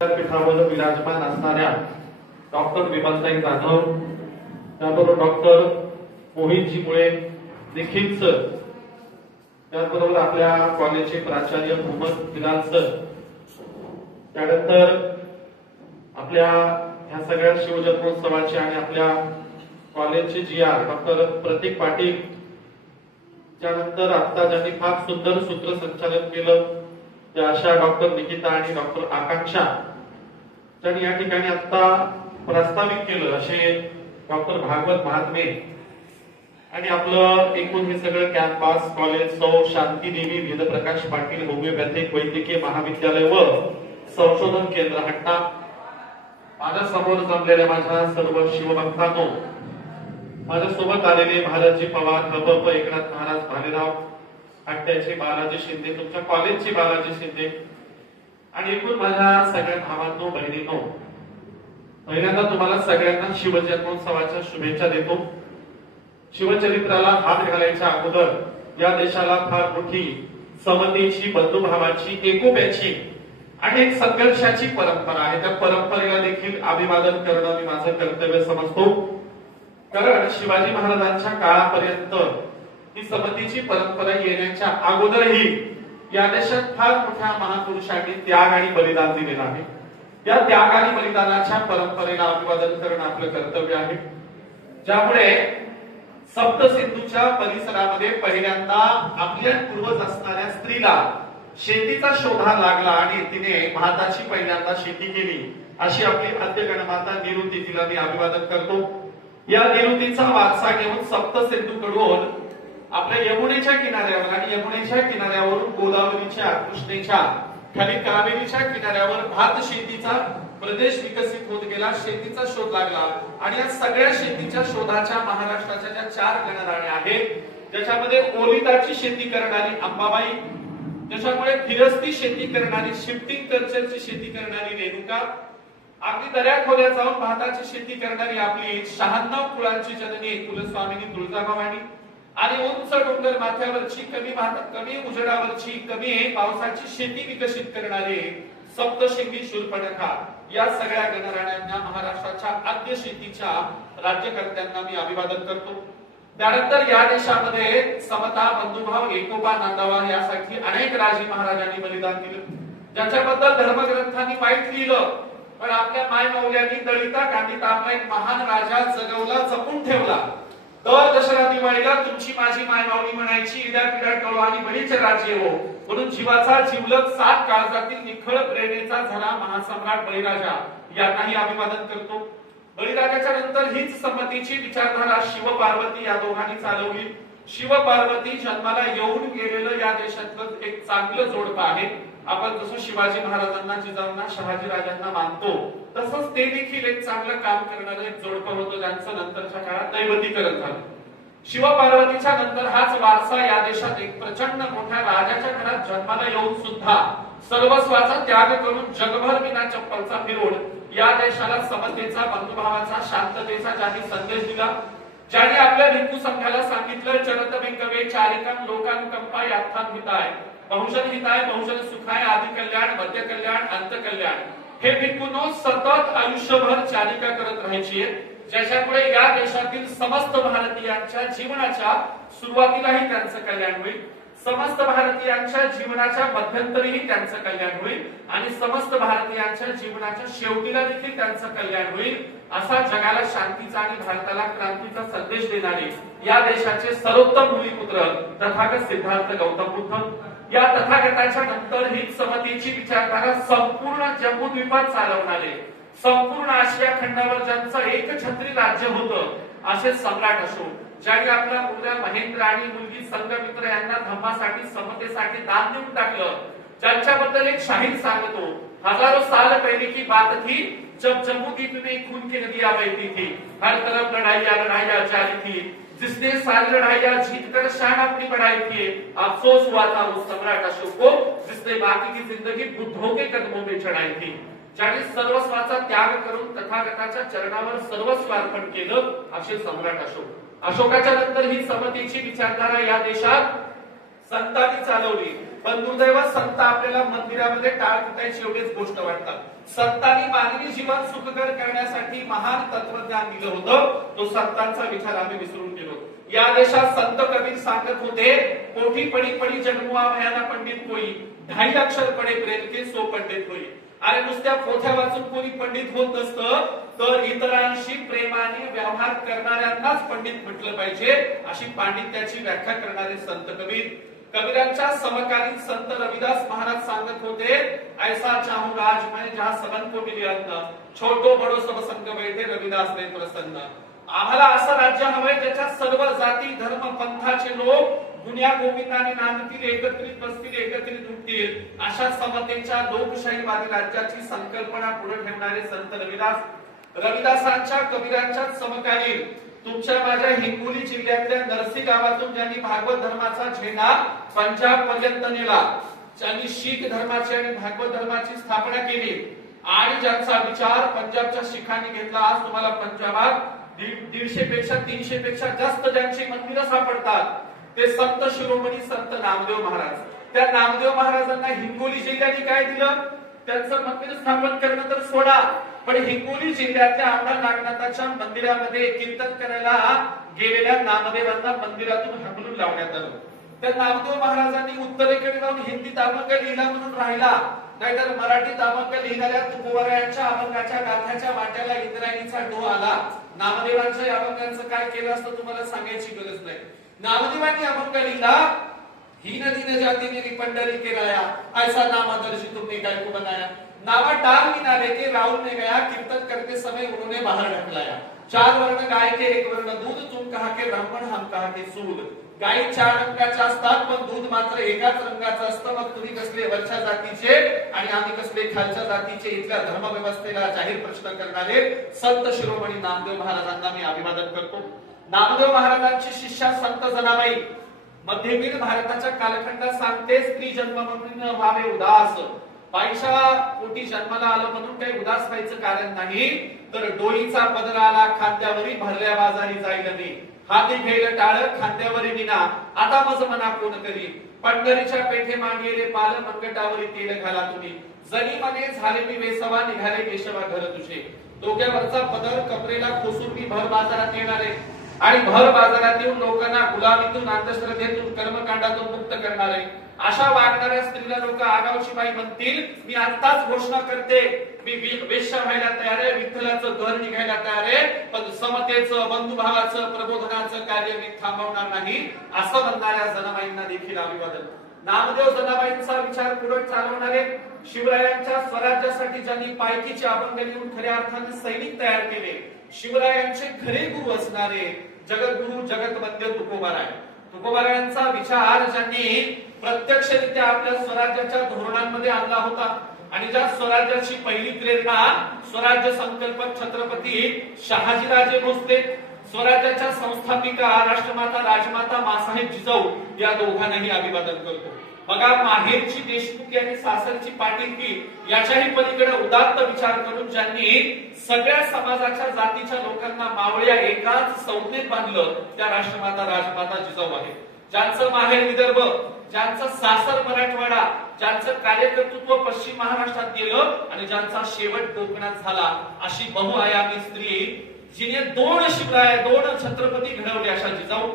पीठावर विराजमान असणाऱ्या डॉक्टर विमलताई जाधव, त्याबरोबर डॉक्टर मोहितजी मुळे देखील सर, त्याबरोबर आपल्या कॉलेजचे प्राचार्य मोहम्मद बिलाल सर, त्यानंतर आपल्या ह्या सगळ्या शिवजन्मोत्सवाचे आणि आपल्या कॉलेजचे GR डॉक्टर प्रतीक पाटील, त्यानंतर आता ज्यांनी फार सुंदर सूत्रसंचालन केलं त्या अशा डॉक्टर निकिता आणि डॉक्टर आकांक्षा, त्यांनी या ठिकाणी आता प्रस्तावित केलं असे डॉक्टर भागवत महात्मे, आणि आपलं एकूण हे सगळं कॅम्पस कॉलेज सौ शांती देवी वेदप्रकाश पाटील होमिओपॅथिक वैद्यकीय महाविद्यालय व संशोधन केंद्र हट्टा, माझ्या समोर जमलेल्या माझ्या सर्व शिवभक्तांनो, माझ्यासोबत आलेले भारतजी पवार, हबप एकनाथ महाराज भालेराव, हट्ट्याचे बालाजी शिंदे, तुमच्या कॉलेजचे बालाजी शिंदे, आणि एकूण माझ्या सगळ्या भावांनो बहिणींनो, पहिल्यांदा तुम्हाला सगळ्यांना शिवजन्मोत्सवाच्या शुभेच्छा देतो. शिवचरित्राला हात घालायच्या अगोदर या देशाला फार मोठी समतेची, बंधुभावाची, एकोप्याची आणि एक संघर्षाची परंपरा आहे. त्या परंपरेला देखील अभिवादन करणं मी माझं कर्तव्य समजतो, कारण शिवाजी महाराजांच्या काळापर्यंत ही समतेची परंपरा येण्याच्या अगोदरही या देशात फार मोठ्या महापुरुषांनी त्याग आणि बलिदान दिलेलं आहे. त्या त्याग आणि बलिदानाच्या परंपरेला अभिवादन करणं आपलं कर्तव्य आहे. ज्यामुळे सप्तसिंधूच्या परिसरामध्ये पहिल्यांदा आपल्या पूर्वज असणाऱ्या स्त्रीला शेतीचा शोधा लागला आणि तिने भाताची पहिल्यांदा शेती केली, अशी आपली आद्य गणमाता निरुती, तिला मी अभिवादन करतो. या निरुतीचा वारसा घेऊन सप्तसिंधूकडून आपल्या यमुनेच्या किनाऱ्यावर आणि यमुनेच्या किनाऱ्यावरून गोदावरीच्या, कृष्णेच्या खाली कावेरीच्या किनाऱ्यावर भात शेतीचा प्रदेश विकसित होत गेला, शेतीचा शोध लागला. आणि या सगळ्या शेतीच्या शोधाच्या महाराष्ट्राच्या ज्या 4 गणराण्या आहेत, ज्याच्यामध्ये ओलिताची शेती करणारी अंबाबाई, ज्याच्यामुळे फिरस्ती शेती करणारी, शिफ्टिंग कल्चरची शेती करणारी रेणुका, अगदी दऱ्याखोऱ्यात जाऊन भाताची शेती करणारी आपली 96 कुळांची जननी कुलस्वामिनी तुळजाभवानी, आणि उंच डोंगर माथ्यावरची, कमी उजेडावरची, कमी पावसाची शेती विकसित करणारी सप्तशृंगी शूर्पणखा, या सगळ्या गणराण्यांना, महाराष्ट्राच्या आद्य शेतीच्या राज्यकर्त्यांना मी अभिवादन करतो. त्यानंतर या देशामध्ये समता, बंधुभाव, एकोपा नांदावा यासाठी अनेक राजे महाराजांनी बलिदान दिलं, ज्याच्याबद्दल धर्मग्रंथांनी वाईट लिहिलं, पण आपल्या मायमौल्यांनी दळिता कांदिता आपला एक महान राजा जगवला, जपून ठेवला. दर दसरा दिवाळीला तुमची माझी मायमाऊली म्हणायची, इड्या पिड्या टोळो आणि बळीचे राज्य हो, म्हणून जीवाचा जिवलग 7 काळजातील निखळ प्रेरणेचा झाला महासम्राट बळीराजा, यांनाही अभिवादन करतो. बळीराजाच्या नंतर हीच समतेची विचारधारा शिव पार्वती या दोघांनी चालवली. शिव पार्वती जन्माला येऊन गेलेलं या देशातलं एक चांगलं जोडपं आहे. आपण जसं शिवाजी महाराजांना, जिजाऊंना, शहाजी राजांना मानतो, तसंच ते देखील एक चांगलं काम करणारं एक जोडपं होतं, ज्यांचं नंतरच्या काळात दैवतीकरण झालं. शिव पार्वतीच्या नंतर हाच वारसा या देशात एक प्रचंड मोठ्या राजाच्या घरात जन्माला येऊन सुद्धा सर्वस्वाचा त्याग करून जगभर विना चप्पलचा फिरून या देशाला समतेचा, बंधुभावाचा, शांततेचा ज्यांनी संदेश दिला, ज्यांनी आपल्या हिंदू संघाला सांगितलं, चरत विंकवे चारिकम लोकानुकंपा यात्थान हिताय, बहुजन हिताय, बहुजन सुखाय, आदि कल्याण, मध्य कल्याण, अंत कल्याण, हे भिक्खूंनो सतत आयुष्यभर चारिका करत राहायची, ज्याच्यामुळे या देशातील समस्त भारतीयांच्या जीवनाच्या सुरुवातीलाही त्यांचं कल्याण होईल, समस्त भारतीयांच्या जीवनाच्या मध्यंतरीही त्यांचं कल्याण होईल, आणि समस्त भारतीयांच्या जीवनाच्या शेवटीला देखील त्यांचं कल्याण होईल, असा जगाला शांतीचा आणि भारताला क्रांतीचा संदेश देणारे या देशाचे सर्वोत्तम भूमिपुत्र तथागत सिद्धार्थ गौतम बुद्ध, या तथागताच्या नंतर ही समतेची विचारधारा संपूर्ण जम्बूद्वीपात चालवणारे, संपूर्ण आशिया खंडावर ज्यांचं एकछत्री राज्य होतं, असे सम्राट असो, ज्यांनी आपला मुलगा महेंद्र आणि मुलगी संघमित्र यांना धम्मासाठी, समतेसाठी दान देऊन टाकलं, ज्यांच्याबद्दल एक शाहीर सांगतो, हजारों साल पहले की बात थी जब जम्बूद्वीप में खून की नदियां बहती थी, हर तरफ लड़ाइयां जारी थी, जिसने सारी लड़ाइयां जीतकर शान अपनी बढ़ाई थी, अफसोस हुआ था उस सम्राट अशोक को जिसने बाकी की जिंदगी बुद्धों के कदमों में चढ़ाई थी. ज्यांनी सर्वस्वाचा त्याग करून तथागताच्या चरणावर सर्वस्व अर्पण केलं, असे सम्राट अशोक. अशोकाच्या नंतर ही समतेची विचारधारा या देशात संतांनी चालवली. पण दुर्दैव संत आपल्याला मंदिरामध्ये टाळ फुटायची एवढीच गोष्ट वाटतात. संतांनी मानवी जीवन सुखकर करण्यासाठी महान तत्वज्ञान दिलं होतं. तो संतांचा विचार आम्ही विसरून गेलो. या देशात संत कबीर सांगत होते, कोठी पडी पडी जन्मुआ भयाना पंडित कोई, 2.5 अक्षर पडे प्रेम के सो पंडित होई. आणि नुसत्या पोथ्या वाचून कोणी पंडित होत नसतं, तर इतरांशी प्रेमाने व्यवहार करणाऱ्यांनाच पंडित म्हटलं पाहिजे, अशी पांडित्याची व्याख्या करणारे संत कबीर. कबीरांच्या समकालीन संत रविदास महाराज सांगत होते, ऐसा चाहूं राज मैं जहां सबन को मिले अन्न, छोटो बडो सब संग बैठे रविदास ने प्रसन्न. आम्हाला असं राज्य हवंय ज्याच्यात सर्व जाती धर्म पंथाचे लोक गुण्या गोविंदाने नांदतील, एकत्रित बसतील, एकत्रित उठतील. अशा समतेच्या लोकशाहीवादी राज्याची संकल्पना पुढे ठेवणारे संत रविदास. रविदासांच्या कबीरांच्या समकालीन तुमच्या माझ्या हिंगोली जिल्ह्यातल्या नरसी गावातून ज्यांनी भागवत धर्माचा झेंडा पंजाब पर्यंत नेला, ज्यांनी शीख धर्माची आणि भागवत धर्माची स्थापना केली आणि ज्यांचा विचार पंजाबच्या शिखांनी घेतला, आज तुम्हाला पंजाबात 150 पेक्षा 300 पेक्षा जास्त ज्यांची मंदिरं सापडतात, ते संत शिरोमणी संत नामदेव महाराज. त्या नामदेव महाराजांना हिंगोली जिल्ह्याने काय दिलं? त्यांचं मंदिर स्थापन करणं तर सोडा, पण हिंगोली जिल्ह्यातल्या आंबा नागनाथाच्या मंदिरामध्ये कीर्तन करायला गेलेल्या नामदेवांना मंदिरातून हाकलून लावण्यात आलं. त्या नामदेव महाराजांनी उत्तरेकडे जाऊन हिंदीत अभंग लिहिला म्हणून राहिला, नाहीतर मराठीत अभंग लिहिणाऱ्या तुकोबारायांच्या अभंगाच्या गाथ्याच्या वाट्याला इंद्रायणीचा डो आला. नामदेवांच्या अभंगांचं काय केलं असतं तुम्हाला सांगायची गरज नाही. नामदेवांनी अभंग लिहिला, हीन दीन जाति मेरी पंडरी के राया, ऐसा नाम आदर्शी तुमने काय को बनाया. नावा टाल भी ना लेके राहुल ने गया, कीर्तन करते समय उन्होंने बाहर ढकलाया. 4 वर्ण गाय के 1 वर्ण दूध, तुम कहा के ब्राह्मण हम कहा के सूद. गायी 4 रंगाच्या असतात पण दूध मात्र एकाच रंगाचं असतं. मग तुम्ही कसले वरच्या जातीचे आणि आम्ही कसले खालच्या जातीचे, इथल्या धर्मव्यवस्थेला जाहीर प्रश्न करणारे संत शिरोमणी नामदेव महाराजांना मी अभिवादन करतो. नामदेव महाराजांची शिष्या संत जनाबाई मध्ययुगीन भारताच्या कालखंडात सांगते, स्त्री जन्म म्हणून व्हावे उदास. बाईच्या पोटी जन्माला आलं म्हणून काही उदास व्हायचं कारण नाही, तर डोईचा पदर आला खांद्यावरी, भरल्या बाजारी जाईल नाही. हाती घेईल टाळ खांद्यावरी विना, आता मज मना कोण करी. पंढरीच्या पेठे मांडलेले पाल, मनगटावरी तेल घाला तुम्ही. जनी मने झाले मी वेसवा, निघाले केशवा घर तुझे. डोक्यावरचा पदर कपरेला खोसून मी भर बाजारात येणार आहे आणि भर बाजारात येऊन लोकांना गुलामीतून, अंधश्रद्धेतून, कर्मकांडातून मुक्त करणार आहे. अशा वागणाऱ्या स्त्रीला लोक आगावची बाई म्हणतील. मी आताच घोषणा करते, मी वेश्या व्हायला तयार आहे, विठ्ठलाचं घर निघायला तयार आहे, पण समतेचं, बंधुभावाचं, प्रबोधनाचं कार्य मी थांबवणार नाही, असं म्हणणाऱ्या जनाबाईंना देखील अभिवादन. नामदेव जनाबाईंचा विचार पुढे चालवणारे, शिवरायांच्या स्वराज्यासाठी ज्यांनी पायकीचे अभंग लिहून खऱ्या अर्थाने सैनिक तयार केले, शिवरायांचे खरे गुरु असणारे जगद्गुरु जगतवंद्य तुकोबाराय. तुकोबारायांचा विचार ज्यांनी प्रत्यक्षरित्या आपल्या स्वराज्याच्या धोरणांमध्ये आणला होता आणि ज्या स्वराज्याची पहिली प्रेरणा स्वराज्य संकल्पक छत्रपती शहाजीराजे भोसले, स्वराज्याच्या संस्थापिका राष्ट्रमाता राजमाता मासाहेब जिजाऊ, या दोघांनाही अभिवादन करतो. बघा, माहेरची देशमुखी आणि सासरची पाटीलकी याच्याही पलीकडे उदात्त विचार करून ज्यांनी सगळ्या समाजाच्या जातीच्या लोकांना मावळ्या एकाच संज्ञेत बांधलं, त्या राष्ट्रमाता राजमाता जिजाऊ आहे. ज्यांचं माहेर विदर्भ, ज्यांचं सासर मराठवाडा, ज्यांचं कार्यकर्तृत्व पश्चिम महाराष्ट्रात गेलं आणि ज्यांचा शेवट कोकणात झाला, अशी बहुआयामी स्त्री जिने 2 शिवराय 2 छत्रपती घडवले अशा जिजाऊ.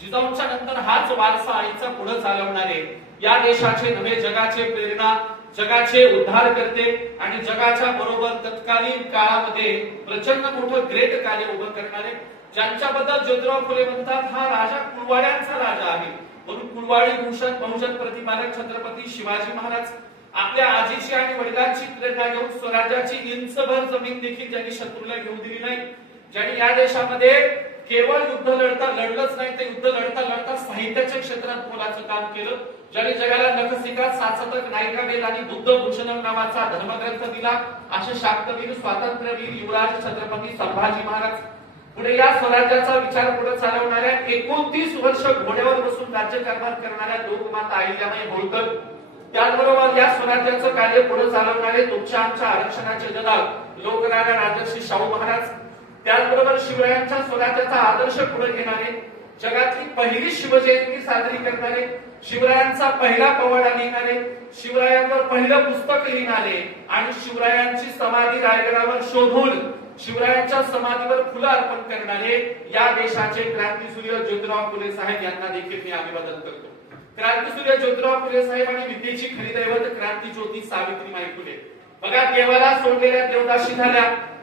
जिजाऊंच्या नंतर हाच वारसा आईचा पुढे चालवणारे, या देशाचे नवे जगाचे प्रेरणा, जगाचे उद्धार करते आणि जगाच्या बरोबर तत्कालीन काळामध्ये प्रचंड मोठं ग्रेट कार्य उभं करणारे, ज्यांच्याबद्दल ज्योतिराव फुले म्हणतात हा राजा कुळवाड्यांचा राजा आहे. म्हणून कुळवाडी भूषण बहुजन प्रतिपादक छत्रपती शिवाजी महाराज आपल्या आजीची आणि वडिलांची प्रेरणा घेऊन स्वराज्याची इंचभर जमीन देखील ज्यांनी शत्रूला घेऊन दिली नाही, ज्यांनी या देशामध्ये केवळ युद्ध लढलंच नाही, ते युद्ध लढता साहित्याच्या क्षेत्रात मोलाचं काम केलं, ज्यांनी जगाला नखशिखा, सातशतक, नायिकावेद आणि बुद्धभूषणम नावाचा धर्मग्रंथ दिला, असे शाक्तवीर, स्वातंत्र्यवीर युवराज छत्रपती संभाजी महाराज. पुढे या स्वराज्याचा विचार पुढे चालवणाऱ्या 29 वर्ष घोड्यावर बसून राज्यकारभार करणाऱ्या लोकमाता अहिल्याबाई होळकर, त्याचबरोबर या स्वराज्याचं कार्य पुढे चालवणारे तुमच्या आमच्या आरक्षणाचे जनक लोकराजा राजर्षी शाहू महाराज, त्याचबरोबर शिवरायांच्या स्वराज्याचा आदर्श पुढे घेणारे, जगातली पहिली शिवजयंती साजरी करणारे, शिवरायांचा पहिला पवाडा लिहिणारे, शिवरायांवर पहिलं पुस्तक लिहिणारे आणि शिवरायांची समाधी रायगडावर शोधून शिवरायांच्या समाधीवर फुलं अर्पण करणारे या देशाचे क्रांतीसूर्य ज्योतिराव फुले साहेब यांना देखील मी अभिवादन करतो. क्रांतीसूर्य ज्योतिराव फुले साहेब आणि विद्येची खरी दैवत क्रांतीज्योती सावित्रीबाई फुले. बघा, देवाला सोडलेल्या देवदासी झाल्या,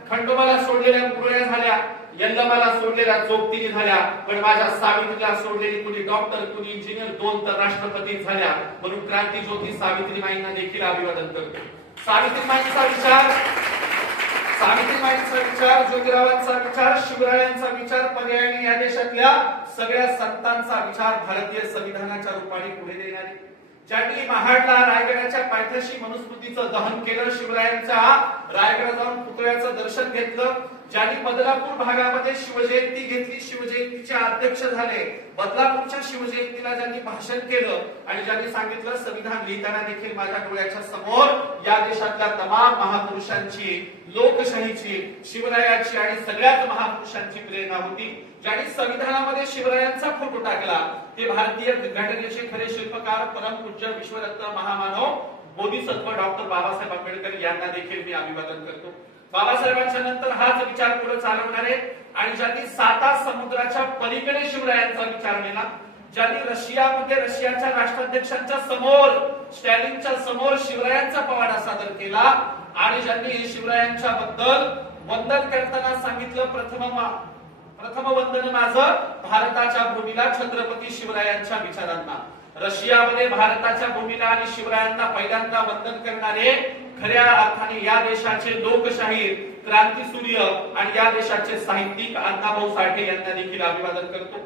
खंडोबाला सोडलेल्या मुरळ्या झाल्या, यल्लमाला सोडलेल्या चोपतिनी झाल्या, पण माझ्या सावित्रीला सोडलेली कुणी डॉक्टर, कुणी इंजिनियर, 2 तर राष्ट्रपती झाल्या. म्हणून क्रांतीज्योती सावित्रीबाईंना देखील अभिवादन करतो. सावित्रीबाईंचा विचार, ज्योतिरावांचा विचार, शिवरायांचा विचार पर्यायी या देशातल्या सगळ्या संतांचा विचार भारतीय संविधानाच्या रूपाने पुढे देणारे, ज्यांनी महाडला रायगडाच्या पायथ्याशी मनुस्मृतीचं दहन केलं, शिवरायांच्या रायगड जाऊन पुतळ्याचं दर्शन घेतलं, ज्यांनी बदलापूर भागामध्ये शिवजयंती घेतली, शिवजयंतीचे अध्यक्ष झाले, बदलापूरच्या शिवजयंतीला ज्यांनी भाषण केलं आणि ज्यांनी सांगितलं संविधान लिहिताना देखील माझ्या डोळ्याच्या समोर या देशातल्या तमाम महापुरुषांची, लोकशाहीची, शिवरायाची आणि सगळ्याच महापुरुषांची प्रेरणा होती. ज्यांनी संविधानामध्ये शिवरायांचा फोटो टाकला ते भारतीय घटनेचे खरे शिल्पकार, परमपूज्य विश्वरत्न महामानव बोधिसत्व डॉक्टर बाबासाहेब आंबेडकर यांना देखील मी अभिवादन करतो. बाबासाहेबांच्या नंतर हाच विचार पुढे चालवणारे आणि ज्यांनी 7 समुद्राच्या पलीकडे शिवरायांचा विचार केला, ज्यांनी रशियामध्ये रशियाच्या राष्ट्राध्यक्षांच्या समोर, स्टॅलिनच्या समोर शिवरायांचा पवाडा सादर केला आणि ज्यांनी शिवरायांच्या बद्दल वंदन करताना सांगितलं, प्रथम वंदन माझं भारताच्या भूमीला, छत्रपती शिवरायांच्या विचारांना. रशियामध्ये भारताच्या भूमीला आणि शिवरायांना पहिल्यांदा वंदन करणारे खऱ्या अर्थाने या देशाचे लोकशाहीर, क्रांतीसूर्य आणि या देशाचे साहित्यिक अण्णाभाऊ साठे यांना देखील अभिवादन करतो.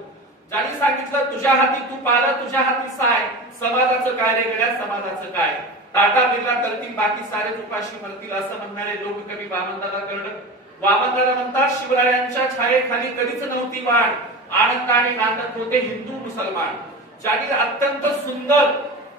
ज्यांनी सांगितलं तुझ्या हाती तू पाल, तुझ्या हाती साय, समाजाचं काय रे गड्या, समाजाचं काय, टाटा बिर्ला करतील बाकी सारे उपाशी मरतील, असं म्हणणारे लोककवी वामनदादा कर्डक. वामनदादा म्हणतात शिवरायांच्या छायेखाली कधीच नव्हती वाढ, आनंदाने नांदत होते हिंदू मुसलमान. ज्यांनी अत्यंत सुंदर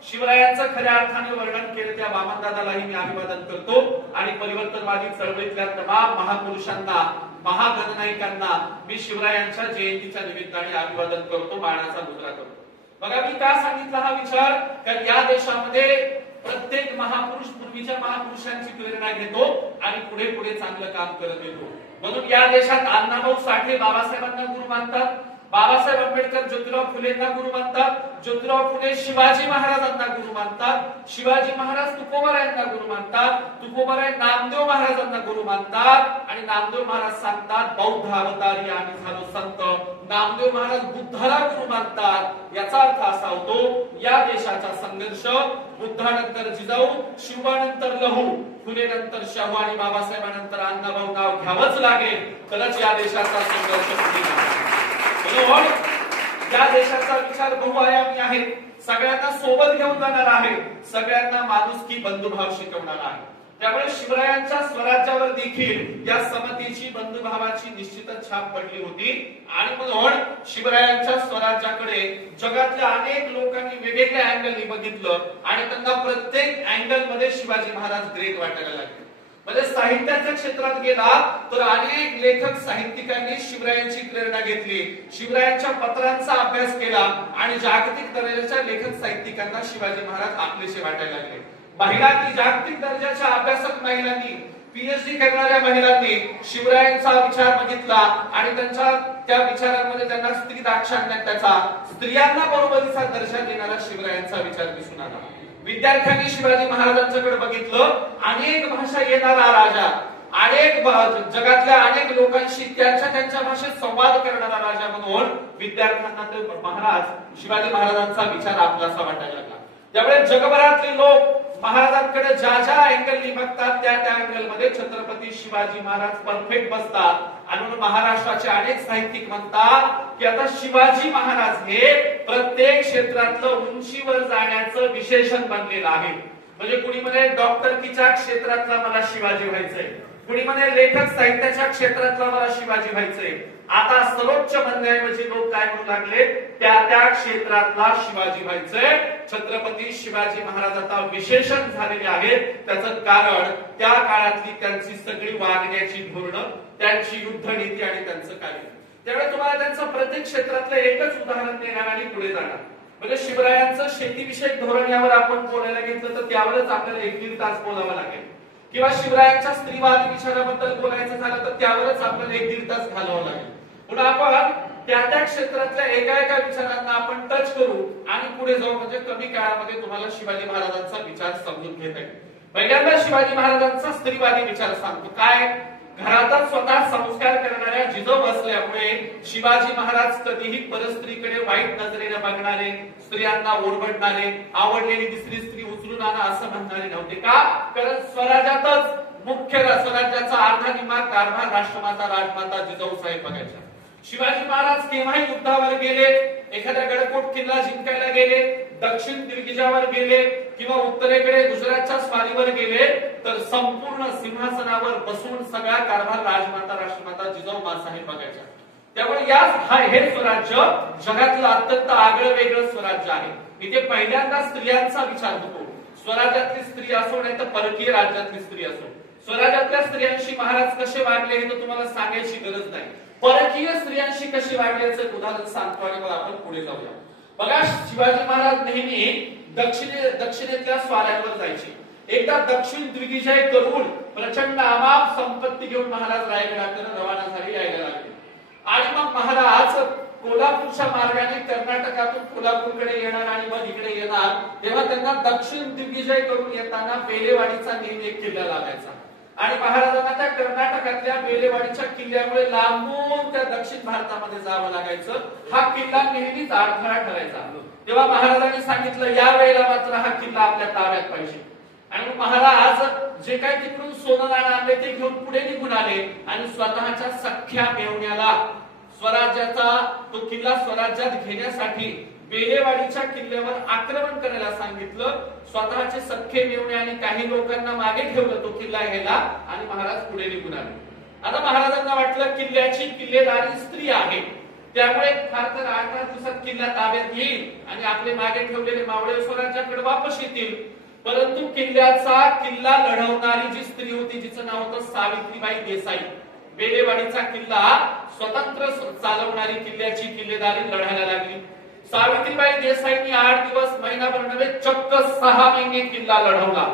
शिवरायांचं खऱ्या अर्थाने वर्णन केलं त्या वामनदादालाही मी अभिवादन करतो आणि परिवर्तनवादी चळवळीतल्या तमाम महापुरुषांना, महागणनायकांना मी शिवरायांच्या जयंतीच्या निमित्ताने अभिवादन करतो, मानाचा मुद्रा करतो. बघा, मी का सांगितला हा विचार, कारण या देशामध्ये प्रत्येक महापुरुष पूर्वीच्या महापुरुषांची प्रेरणा घेतो आणि पुढे पुढे चांगलं काम करत येतो. म्हणून या देशात अण्णाभाऊ साठे बाबासाहेबांना गुरु मानतात, बाबासाहेब आंबेडकर ज्योतिराव फुलेंना गुरु मानतात, ज्योतिराव फुले शिवाजी महाराजांना गुरु मानतात, शिवाजी महाराज तुकोबारायांना गुरु मानतात, तुकोबाराय नामदेव महाराजांना गुरु मानतात आणि नामदेव महाराज सांगतात बौद्ध अवतारी आम्ही झालो संत, नामदेव महाराज बुद्धाला गुरु मानतात. याचा अर्थ असा होतो या देशाचा संघर्ष बुद्धानंतर जिजाऊ, शिवानंतर लहू, फुलेनंतर शाहू आणि बाबासाहेबांनंतर अण्णाभाऊ नाव घ्यावंच लागेल, तरच या देशाचा संघर्ष पुढे जाईल. या देशाचा विचार बहुआयामी आहे, सगळ्यांना सोबत घेऊन जाणार आहे, सगळ्यांना माणुसकी, बंधुभाव शिकवणार आहे. त्यामुळे शिवरायांच्या स्वराज्यावर देखील या समतेची, बंधुभावाची निश्चितच छाप पडली होती आणि म्हणून शिवरायांच्या स्वराज्याकडे जगातल्या अनेक लोकांनी वेगवेगळ्या अँगलनी बघितलं आणि त्यांना प्रत्येक अँगल मध्ये शिवाजी महाराज ग्रेट वाटायला लागले. म्हणजे साहित्याच्या क्षेत्रात गेला तर अनेक लेखक, साहित्यिकांनी शिवरायांची प्रेरणा घेतली, शिवरायांच्या पत्रांचा अभ्यास केला आणि जागतिक दर्जाच्या लेखक, साहित्यिकांना शिवाजी महाराज आपलेसे वाटायला लागले. महिलांनी, जागतिक दर्जाच्या अभ्यासक महिलांनी, पीएचडी करणाऱ्या महिलांनी शिवरायांचा विचार बघितला आणि त्यांच्या त्या विचारांमध्ये त्यांना स्त्री दाक्षिणात्याचा, स्त्रियांना बरोबरीचा दर्जा देणारा शिवरायांचा विचार दिसून आला. विद्यार्थ्यांनी शिवाजी महाराजांच्याकडे बघितलं, अनेक भाषा येणारा राजा, अनेक जगातल्या अनेक लोकांशी त्यांच्या भाषेत संवाद करणारा राजा म्हणून विद्यार्थ्यांना ते महाराज, शिवाजी महाराजांचा विचार आपलासा वाटायला लागला. त्यामुळे जगभरातले लोक महाराजांकडे ज्या अँगलनी बघतात त्या अँगल मध्ये छत्रपती शिवाजी महाराज परफेक्ट बसतात आणि म्हणून महाराष्ट्राचे अनेक साहित्यिक म्हणतात की आता शिवाजी महाराज हे प्रत्येक क्षेत्रातलं उंचीवर जाण्याचं विशेषण बनलेलं आहे. म्हणजे कुणी म्हणे डॉक्टरकीच्या क्षेत्रातला मला शिवाजी व्हायचंय, कुणी म्हणे लेखक साहित्याच्या क्षेत्रातला मला शिवाजी व्हायचंय. आता सर्वोच्च म्हणण्याऐवजी लोक काय म्हणू लागले, त्या क्षेत्रातला शिवाजी व्हायचंय. छत्रपती शिवाजी महाराज आता विशेषण झालेले आहेत. त्याचं कारण त्या काळातली त्यांची सगळी वागण्याची धोरणं, त्यांची युद्धनीती आणि त्यांचं कार्य. त्यामुळे तुम्हाला त्यांचं प्रत्येक क्षेत्रातलं एकच उदाहरण देणार आणि पुढे जाणार. म्हणजे शिवरायांचं शेतीविषयक धोरण यावर आपण बोलायला घेतलं तर त्यावरच आपल्याला 1-1.5 तास बोलावं लागेल, किंवा शिवरायांच्या स्त्रीवादी विचाराबद्दल बोलायचं झालं तर त्यावरच आपल्याला 1-1.5 तास घालवावं लागेल. पुन्हा आपण त्या क्षेत्रातल्या एका विचारांना आपण टच करू आणि पुढे जाऊ, म्हणजे कमी काळामध्ये तुम्हाला शिवाजी महाराजांचा विचार समजून घेता येईल. पहिल्यांदा शिवाजी महाराजांचा स्त्रीवादी विचार सांगतो. काय? घरातच स्वतः संस्कार करणाऱ्या जिजाऊ असल्यामुळे शिवाजी महाराज कधीही परस्त्रीकडे वाईट नजरेने बघणारे, स्त्रियांना ओरबडणारे, आवडलेली दुसरी स्त्री उचलून आणा असं म्हणणारे नव्हते. का? कारण स्वराज्यातच मुख्य स्वराज्याचा अर्धा निम्मा कारभार राष्ट्रमाता राजमाता जिजाऊ साहेब बघायच्या. शिवाजी महाराज केव्हाही युद्धावर गेले, एखाद्या गडकोट किल्ला जिंकायला गेले, दक्षिण दिग्गजावर गेले किंवा उत्तरेकडे गुजरातच्या स्वारीवर गेले तर संपूर्ण सिंहासनावर बसून सगळा कारभार राजमाता राष्ट्रमाता जिजाऊ मासाहेब बघायच्या. त्यामुळे हे स्वराज्य जगातलं अत्यंत आगळं वेगळं स्वराज्य आहे. इथे पहिल्यांदा स्त्रियांचा विचार होतो. स्वराज्यातली स्त्री असो नाही तर परकीय राज्यातली स्त्री असो, स्वराज्यातल्या स्त्रियांशी महाराज कसे वागले हे तर तुम्हाला सांगायची गरज नाही. परकीय स्त्रियांशी कशी वागल्याचं उदाहरण सांगतो आणि मग आपण पुढे जाऊया. बघा, शिवाजी महाराज नेहमी दक्षिणेतल्या स्वाऱ्यांवर जायचे. एकदा दक्षिण दिग्विजय करून प्रचंड अमाप संपत्ती घेऊन महाराज रायगडाकडे रवाना झाले, यायला लागले. आणि मग महाराज कोल्हापूरच्या मार्गाने कर्नाटकातून कोल्हापूरकडे येणार आणि मग इकडे येणार, तेव्हा त्यांना दक्षिण दिग्विजय करून येताना बेलेवाडीचा नेहमी एक किल्ला लागायचा. आणि महाराजांना त्या कर्नाटकातल्या बेलेवाडीच्या किल्ल्यामुळे लांबून त्या दक्षिण भारतामध्ये जावं लागायचं. हा किल्ला नेहमीच अडथळा ठरायचा. तेव्हा महाराजांनी सांगितलं या वेळेला मात्र हा किल्ला आपल्या ताब्यात पाहिजे. आणि महाराज जे काही तिकडून सोनं नाणं आणले ते घेऊन पुढे निघून आले आणि स्वतःच्या सख्या मेव्हण्याला स्वराज्याचा तो किल्ला स्वराज्यात घेण्यासाठी बेलेवाडीच्या किल्ल्यावर आक्रमण करायला सांगितलं. स्वतःचे सख्खे मेव्हणे आणि काही लोकांना मागे ठेवलं तो किल्ला घ्यायला आणि महाराज पुढे निघून आले. आता महाराजांना वाटलं किल्ल्याची किल्लेदारी स्त्री आहे, त्यामुळे फार तर 8 दिवसात किल्ला ताब्यात येईल आणि आपले मागे ठेवलेले मावळे स्वराज्याकडे वापस येतील. परंतु किल्ला लढवणारी जी स्त्री होती जिचं नाव होतं सावित्रीबाई देसाई, बेलेवाडीचा किल्ला स्वतंत्र चालवणारी किल्ल्याची किल्लेदारी लढायला लागली. सावित्रीबाई देसाईंनी 8 दिवस महिनाभर नव्हे चक्क 6 महिने किल्ला लढवला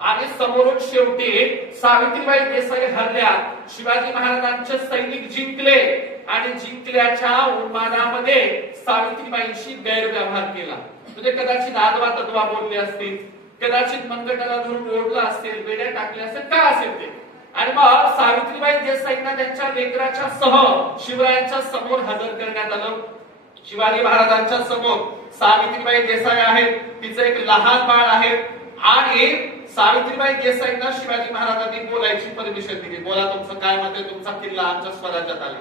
आणि समोरून शेवटी सावित्रीबाई देसाई हरल्या. शिवाजी महाराजांचे सैनिक जिंकले आणि जिंकल्याच्या उन्मादामध्ये सावित्रीबाईंशी गैरव्यवहार केला. म्हणजे कदाचित आदवा तत्वा बोलले असतील, कदाचित मनगटाला धरून ओढलं असेल, वेड्या टाकल्या असेल, का असेल ते. आणि मग सावित्रीबाई देसाईंना त्यांच्या लेकराच्या सह शिवरायांच्या समोर हजर करण्यात आलं. शिवाजी महाराजांच्या समोर सावित्रीबाई देसाई आहेत, तिचं एक लहान बाळ आहे आणि सावित्रीबाई देसाईंना शिवाजी महाराजांनी बोलायची परमिशन दिली. बोला, तुमचं काय मत आहे, तुमचा किल्ला आमच्या स्वराज्यात आला.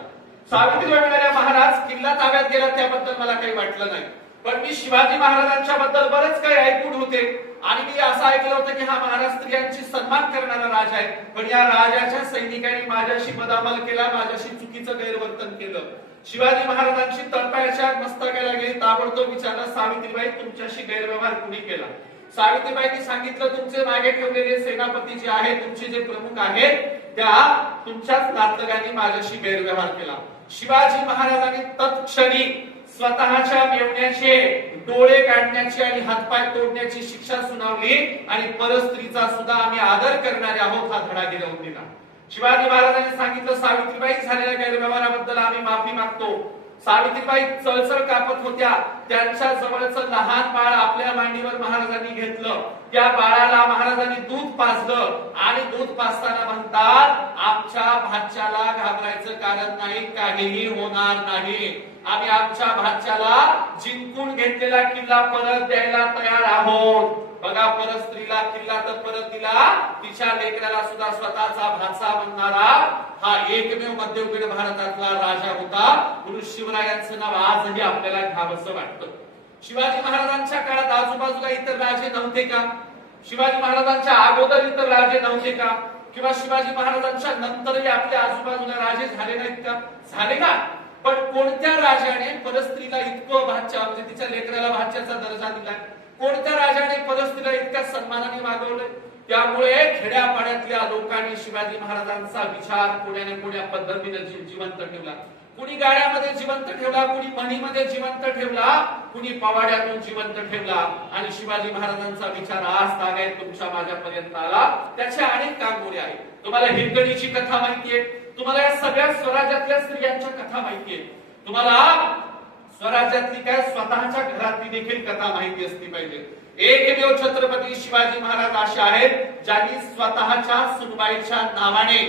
सावित्रीबाई म्हणाल्या, महाराज किल्ला ताब्यात गेला त्याबद्दल मला काही वाटलं नाही, पण मी शिवाजी महाराजांच्या बद्दल बरेच काही ऐकून होते आणि मी असं ऐकलं होतं की हा महाराज स्त्रियांची सन्मान करणारा राजा आहे, पण या राजाच्या सैनिकांनी माझ्याशी बदामल केला, माझ्याशी चुकीचं गैरवर्तन केलं. शिवाजी महाराजांची तळपायाच्या मस्तकाला गेली, ताबडतोब विचारलं, सावित्रीबाई तुमच्याशी गैरव्यवहार कुणी केला? सावित्रीबाईंनी सांगितलं, तुमचे मागे ठेवलेले सेनापती जे आहेत, तुमचे जे प्रमुख आहेत, त्या तुमच्याच नातलगांनी माझ्याशी गैरव्यवहार केला. शिवाजी महाराजांनी तत्क्षणी स्वतःच्या मेव्हण्याचे डोळे काढण्याची आणि हातपाय तोडण्याची शिक्षा सुनावली आणि परस्त्रीचा सुद्धा आम्ही आदर करणारे आहोत हा धडा गिरवून दिला. शिवाजी महाराजांनी सांगितलं, सावित्रीबाई झालेल्या गैरव्यवहाराबद्दल आम्ही माफी मागतो. सावित्रीबाई चळचळ कापत होत्या, त्यांच्या जवळचं लहान बाळ आपल्या मांडीवर महाराजांनी घेतलं. त्या बाळाला महाराजांनी दूध पाजलं आणि दूध पाजताना म्हणतात, आमच्या भाच्याला घाबरायचं कारण नाही, काहीही होणार नाही. आम्ही आमच्या भाच्याला जिंकून घेतलेला किल्ला परत द्यायला तयार आहोत. बघा, परस्त्रीला किल्ला तर परत दिला, तिच्या लेकराला सुद्धा स्वतःचा भाचा म्हणणारा हा एकमेव मध्ययुगीन भारतातला राजा होता. म्हणून शिवरायांचं नाव आजही आपल्याला घ्यावंसं वाटतं. शिवाजी महाराजांच्या काळात आजूबाजूला इतर राजे नव्हते का? शिवाजी महाराजांच्या अगोदर इतर राजे नव्हते का? किंवा शिवाजी महाराजांच्या नंतरही आपल्या आजूबाजूला राजे झाले नाहीत का? झाले ना. पण कोणत्या राजाने परस्त्रीला इतकं भाच्या म्हणजे तिच्या लेकराला भाच्याचा दर्जा दिला? कोणत्या राजाने परस्त्रीला इतक्या सन्मानाने वागवले? त्यामुळे खेड्यापाड्यातल्या लोकांनी शिवाजी महाराजांचा विचार कोण्या पद्धतीने जिवंत ठेवला. कुणी गाड्यामध्ये जिवंत ठेवला, कुणी म्हणीमध्ये जिवंत ठेवला, कुणी पवाड्यातून जिवंत ठेवला आणि शिवाजी महाराजांचा विचार आज तागायत तुमच्या माझ्यापर्यंत आला. त्याच्या अनेक कांगोरे आहेत. तुम्हाला हिरकणीची कथा माहितीये, तुम्हाला या सगळ्या स्वराज्यातल्या स्त्रियांच्या कथा माहितीये, तुम्हाला स्वराज्यातली काय स्वतःच्या घरातली देखील कथा माहिती असली पाहिजे. एकमेव छत्रपती शिवाजी महाराज असे आहेत ज्यांनी स्वतःच्या सुनबाईच्या नावाने,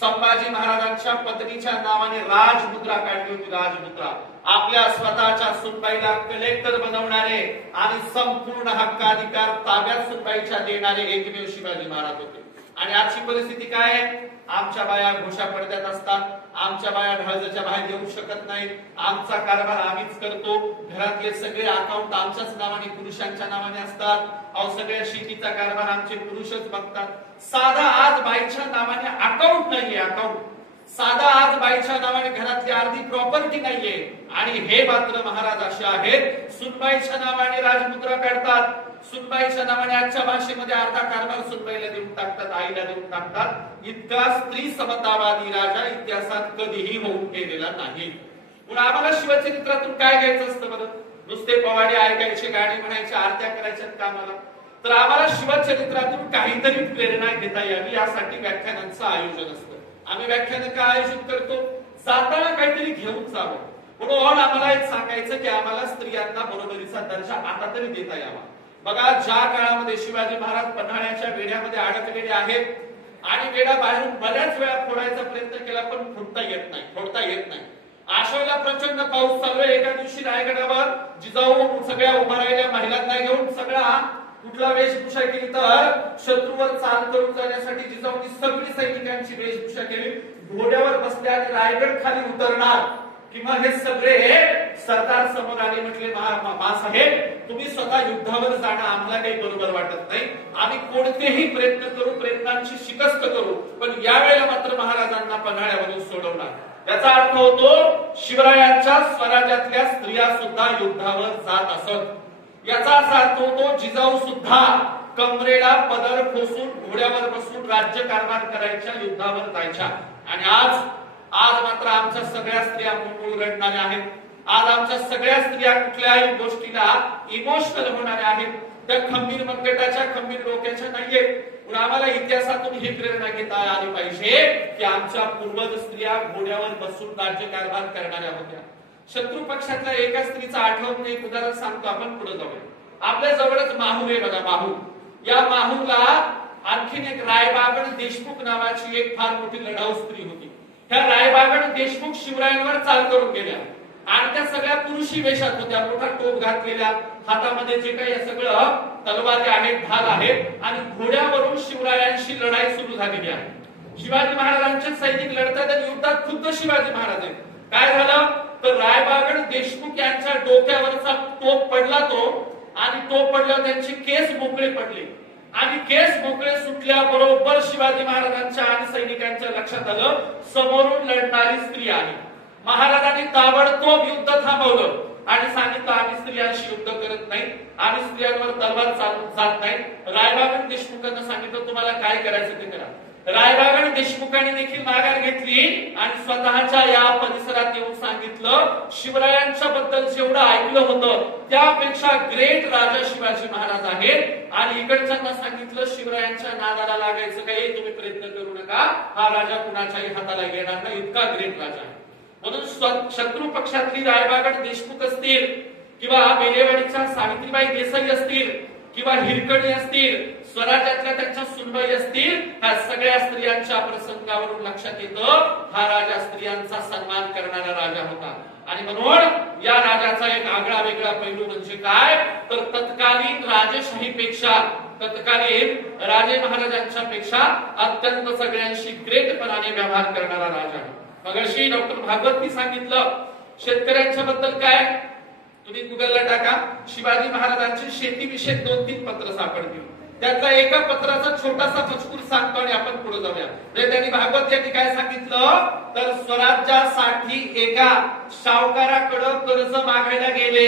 संभाजी महाराजांच्या पत्नीच्या नावाने राजमुद्रा काढली होती. राजमुद्रा आपल्या स्वतःच्या सुनबाईला कलेक्टर बनवणारे आणि संपूर्ण हक्काधिकार ताब्यात सुनबाईच्या देणारे एकमेव शिवाजी महाराज होते. आणि आजची परिस्थिती काय आहे? आमच्या बाया घोषा पडद्यात असतात, आमच्या बाया ढळजाच्या बाहेर येऊ शकत नाहीत, आमचा कारभार आम्हीच करतो, घरातले सगळे अकाउंट आमच्याच नावाने, पुरुषांच्या नावाने असतात, अहो सगळ्या शेतीचा कारभार आमचे पुरुषच बघतात. साधा आज बाईच्या नावाने अकाउंट नाहीये, अकाउंट साधा आज बाईच्या नावाने घरातली अर्धी प्रॉपर्टी नाहीये. आणि हे मात्र महाराज असे आहेत सुनबाईच्या नावाने राजमुद्रा काढतात, सुनबाईच्या नावाने आजच्या भाषेमध्ये अर्धा कारभार सुनबाईला देऊन टाकतात, आईला देऊन टाकतात. इतका स्त्री समतावादी राजा इतिहासात कधीही होऊन गेलेला नाही. पुन्हा आम्हाला शिवचरित्रातून काय घ्यायचं असतं बरं? नुसते पवाडे ऐकायचे, गाणी म्हणायचे, आरत्या करायच्या कामाला? तर आम्हाला शिवचरित्रातून काहीतरी प्रेरणा घेता यावी यासाठी व्याख्यानांचं आयोजन असतं. आम्ही व्याख्यान का आयोजित करतो? जाताना काहीतरी घेऊन जावं. म्हणून आम्हाला एक सांगायचं की आम्हाला स्त्रियांना बरोबरीचा दर्जा आता तरी देता यावा. बघा, ज्या काळामध्ये शिवाजी महाराज पन्हाळ्याच्या वेढ्यामध्ये अडकलेले आहेत आणि वेढा बाहेरून बऱ्याच वेळा फोडायचा प्रयत्न केला पण फोडता येत नाही. अशा वेळेला प्रचंड पाऊस चालू आहे. एका दिवशी रायगडावर जिजाऊ सगळ्या उभा राहिल्या महिलांना घेऊन, सगळा कुठला वेशभूषा केली तर शत्रूवर चाल करून जाण्यासाठी जिजाऊंनी सगळी सैनिकांची वेशभूषा केली, घोड्यावर बसल्या आणि रायगड खाली उतरणार किंवा हे सगळे सरदार समोर आले, म्हटले महासाहेब तुम्ही स्वतः युद्धावर जाणं आम्हाला काही बरोबर वाटत नाही, आम्ही कोणतेही प्रयत्न करू, प्रयत्नांची शिकस्त करू, पण यावेळेला मात्र महाराजांना पन्हाळ्यावरून सोडवणार. याचा अर्थ होतो शिवरायांच्या स्वराज्यातल्या स्त्रिया सुद्धा युद्धावर जात असत. याचा अर्थ होतो जिजाऊ सुद्धा कमरेला पदर खोसून घोड्यावर बसून राज्य कारभार करायच्या, युद्धावर जायच्या. आणि आज मात्र आमच्या सगळ्या स्त्रिया मूळ रडणाऱ्या आहेत. आज आमच्या सगळ्या स्त्रिया कुठल्याही गोष्टीला इमोशनल होणाऱ्या आहेत. त्या खंबीर मनगटाच्या, खंबीर डोक्याच्या नाहीयेत. पण आम्हाला इतिहासातून ही प्रेरणा घेता आली पाहिजे की आमच्या पूर्वज स्त्रिया घोड्यावर बसून राज्य कारभार करणाऱ्या होत्या. शत्रू पक्षातल्या एका स्त्रीचं आठवण एक उदाहरण सांगतो, आपण पुढे जाऊया. आपल्या जवळच माहू आहे बघा, माहू. या माहूला आणखीन एक रायबागड देशमुख नावाची एक फार मोठी लढाऊ स्त्री होती. ह्या रायबागड देशमुख शिवरायांवर चाल करून गेल्या आणि त्या सगळ्या पुरुषी वेशात होत्या, मोठा टोप घातलेल्या, हातामध्ये जे काही सगळं तलवारी आहेत, ढाल आहेत आणि घोड्यावरून शिवरायांशी लढाई सुरू झालेली आहे. शिवाजी महाराजांचे सैनिक लढतात आणि युद्धात खुद्द शिवाजी महाराज आहेत. काय झालं तर रायबागड देशमुख यांच्या डोक्यावरचा टोप पडला तो, आणि टोप पडल्यावर त्यांचे केस मोकळे पडले आणि केस मोकळे सुटल्याबरोबर शिवाजी महाराजांच्या आणि सैनिकांच्या लक्षात आलं समोरून लढणारी स्त्री आहे. महाराजांनी ताबडतोब युद्ध थांबवलं आणि सांगितलं आम्ही स्त्रियांशी युद्ध करत नाही, आम्ही स्त्रियांवर तलवार चालवून जात नाही. रायबागड देशमुखांना सांगितलं तुम्हाला काय करायचं ते करा. रायबागड देशमुखांनी देखील माघार घेतली आणि स्वतःच्या या परिसरात येऊन सांगितलं शिवरायांच्या बद्दल जेवढं ऐकलं होतं त्यापेक्षा ग्रेट राजा शिवाजी महाराज आहेत. आणि इकडच्यांना सांगितलं शिवरायांच्या नादाला लागायचं काही तुम्ही प्रयत्न करू नका, हा राजा कुणाच्याही हाताला येणार नाही, इतका ग्रेट राजा आहे. म्हणून शत्रू पक्षातली रायबागड देशमुख असतील किंवा बेलेवाडीच्या सावित्रीबाई देसाई असतील किंवा हिरकणी असतील, स्वराज्यातल्या त्यांच्या सुनबाई असतील, ह्या सगळ्या स्त्रियांच्या प्रसंगावरून लक्षात येतं हा राजा स्त्रियांचा सन्मान करणारा राजा होता. आणि म्हणून या राजाचा एक आगळा वेगळा पैलू म्हणजे काय तर तत्कालीन राजशाहीपेक्षा, तत्कालीन राजे महाराजांच्या पेक्षा अत्यंत सगळ्यांशी ग्रेटपणाने व्यवहार करणारा राजा. मगाशी डॉक्टर भागवत सांगितलं शेतकऱ्यांच्या बद्दल काय, तुम्ही गुगलला टाका शिवाजी महाराजांची शेतीविषयक 2-3 पत्र सापडतील. त्याचा एका पत्राचा छोटासा मजकूर सांगतो आणि आपण पुढे जाऊया. त्यांनी भागवत यांनी काय सांगितलं तर स्वराज्यासाठी एका सावकाराकडे कर्ज मागायला गेले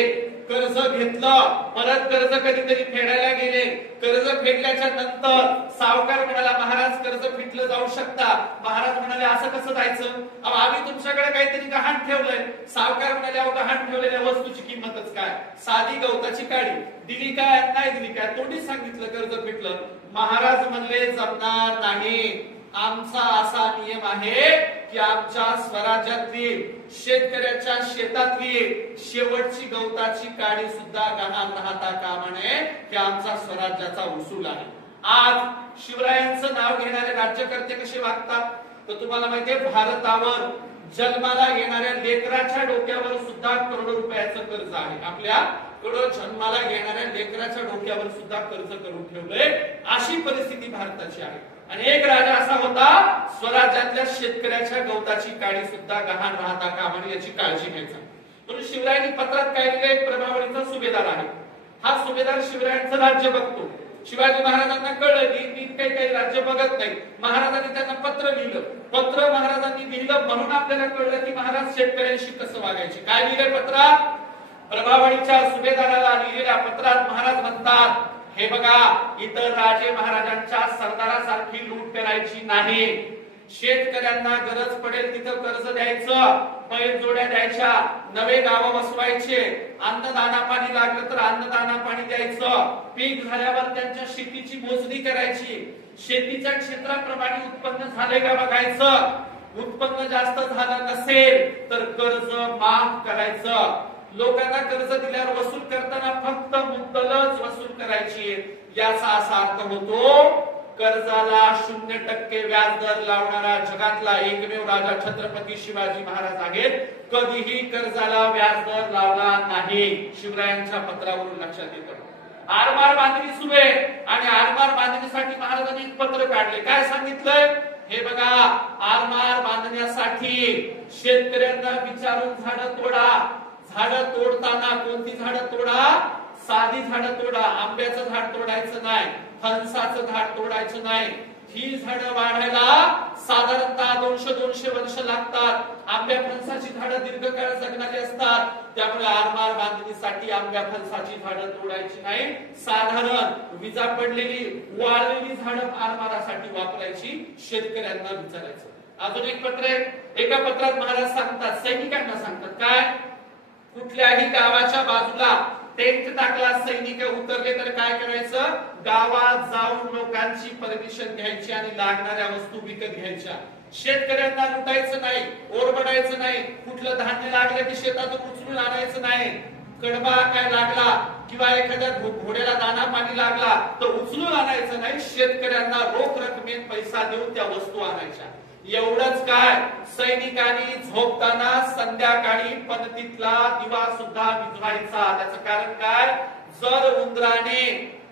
कर्ज घेतलं, परत कर्ज कधीतरी फेडायला गेले, कर्ज फेडल्याच्या नंतर सावकार म्हणाला महाराज कर्ज फिटलं जाऊ शकता. महाराज म्हणाले असं कसं जायचं, आम्ही तुमच्याकडे काहीतरी गहाण ठेवलंय. सावकार म्हणाले अहो गहाण ठेवलेल्या वस्तूची किंमतच काय, साधी गवताची काडी, दिली काय नाही दिली काय, तोंडी सांगितलं कर्ज फिटलं. महाराज म्हणले जमणार नाही, आमचा असा नियम आहे की आमच्या स्वराज्यातली शेतकऱ्याच्या शेतातली शेवटची गवताची काडी सुद्धा गहाण राहता कामा नये, हे आमचा स्वराज्याचा उसूल आहे. आज शिवरायांचं नाव घेणारे राज्यकर्ते कसे वागतात तर तुम्हाला माहितीये, भारतावर जन्माला येणाऱ्या लेकराच्या डोक्यावर सुद्धा करोडो रुपयाचं कर्ज आहे. आपल्याकडं जन्माला येणाऱ्या लेकराच्या डोक्यावर सुद्धा कर्ज करून ठेवलंय. अशी परिस्थिती भारताची आहे. आणि एक राजा असा होता, स्वराज्यातल्या शेतकऱ्याच्या गवताची काडी सुद्धा गहाण राहता कामा नये याची काळजी घ्यायचा. म्हणून शिवरायांनी पत्रात काय लिहिलंय, एक प्रभावळीचा सुभेदार आहे. हा सुभेदार शिवरायांचं राज्य बघतो. शिवाजी महाराजांना कळलं की काही राज्य बघत नाही. महाराजांनी त्यांना पत्र लिहिलं. पत्र महाराजांनी लिहिलं म्हणून आपल्याला कळलं की महाराज शेतकऱ्यांशी कसं वागायचे. काय लिहिलंय पत्रात, प्रभावळीच्या सुभेदाराला लिहिलेल्या पत्रात महाराज म्हणतात, हे बघा इतर राजे महाराजांच्या सरदारासारखी लूट करायची नाही. शेतकऱ्यांना गरज पडेल तिथं कर्ज द्यायचं, बैल जोड्या द्यायच्या, नवे गावं बसवायचे, अन्नदाना पाणी लागलं तर अन्नदाना पाणी द्यायचं, पीक झाल्यावर त्यांच्या शेतीची मोजणी करायची, शेतीच्या क्षेत्राप्रमाणे उत्पन्न झाले का बघायचं, उत्पन्न जास्त झालं नसेल तर कर्ज माफ करायचं, लोकांना कर्ज दिल्यावर वसूल करताना फक्त मुद्दलच वसूल करायची. याचा असा अर्थ होतो कर्जाला 0% व्याजदर लावणारा जगातला एकमेव राजा छत्रपती शिवाजी महाराज आहेत. कधीही कर्जाला व्याजदर लावला नाही. शिवरायांच्या पत्रावरून लक्षात येतं. आरमार बांधणी सुरू आहे आणि आरमार बांधणीसाठी महाराजांनी एक पत्र काढले. काय सांगितलंय, हे बघा आरमार बांधण्यासाठी शेतकऱ्यांना विचारून झाडं तोडा. झाडं तोडताना कोणती झाडं तोडा, साधी झाडं तोडा. आंब्याचं झाड तोडायचं नाही, फणसाचं झाड तोडायचं नाही. ही झाडं वाढायला साधारणतः 200 वर्ष लागतात. आंब्या फणसाची झाडं दीर्घकाळ जगणारी असतात. त्यामुळे आरमार बांधणीसाठी आंब्या फणसाची झाडं तोडायची नाही. साधारण विजा पडलेली वाळलेली झाडं आरमारासाठी वापरायची. शेतकऱ्यांना विचारायचं. अजून एक पत्र आहे. एका पत्रात महाराज सांगतात, सैनिकांना सांगतात काय, कुठल्याही गावाच्या बाजूला टेंट टाकला, सैनिक उतरले तर काय करायचं, गावात जाऊन लोकांची परमिशन घ्यायची आणि लागणाऱ्या वस्तू विकत घ्यायच्या. शेतकऱ्यांना लुटायचं नाही, ओरबडायचं नाही. कुठलं धान्य लागलं की शेतातून उचलून आणायचं नाही. कडबा काय लागला किंवा एखाद्या घोड्याला दाना पाणी लागला तर उचलून आणायचं नाही. शेतकऱ्यांना रोख रकमेत पैसा देऊन त्या वस्तू आणायच्या. एवढंच काय, सैनिकांनी झोपताना संध्याकाळी पणतीतला दिवा सुद्धा विझवायचा. त्याचं कारण काय, जर उंदराने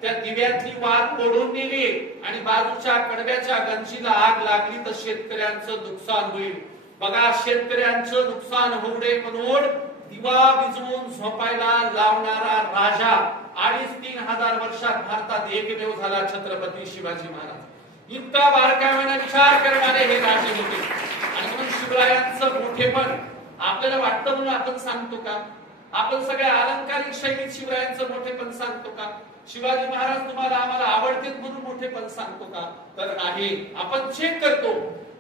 त्या दिव्यातली वात तोडून नेली आणि बाजूच्या कडब्याच्या गंजीला आग लागली तर शेतकऱ्यांचं नुकसान होईल. बघा शेतकऱ्यांचं नुकसान होऊ नये म्हणून दिवा विझवून झोपायला लावणारा राजा 2,500-3 हजार वर्षात भारतात एकमेव झाला छत्रपती शिवाजी महाराज. इतका बारकाईने विचार करणारे हे राजे होते. आणि म्हणून शिवरायांचं मोठेपण आपल्याला वाटतं म्हणून आपण सांगतो का, आपण सगळ्या अलंकारिक शैलीत शिवरायांचं मोठेपण सांगतो का, शिवाजी महाराज तुम्हाला आम्हाला आवडतेत म्हणून मोठेपण सांगतो का, तर नाही. आपण चेक करतो,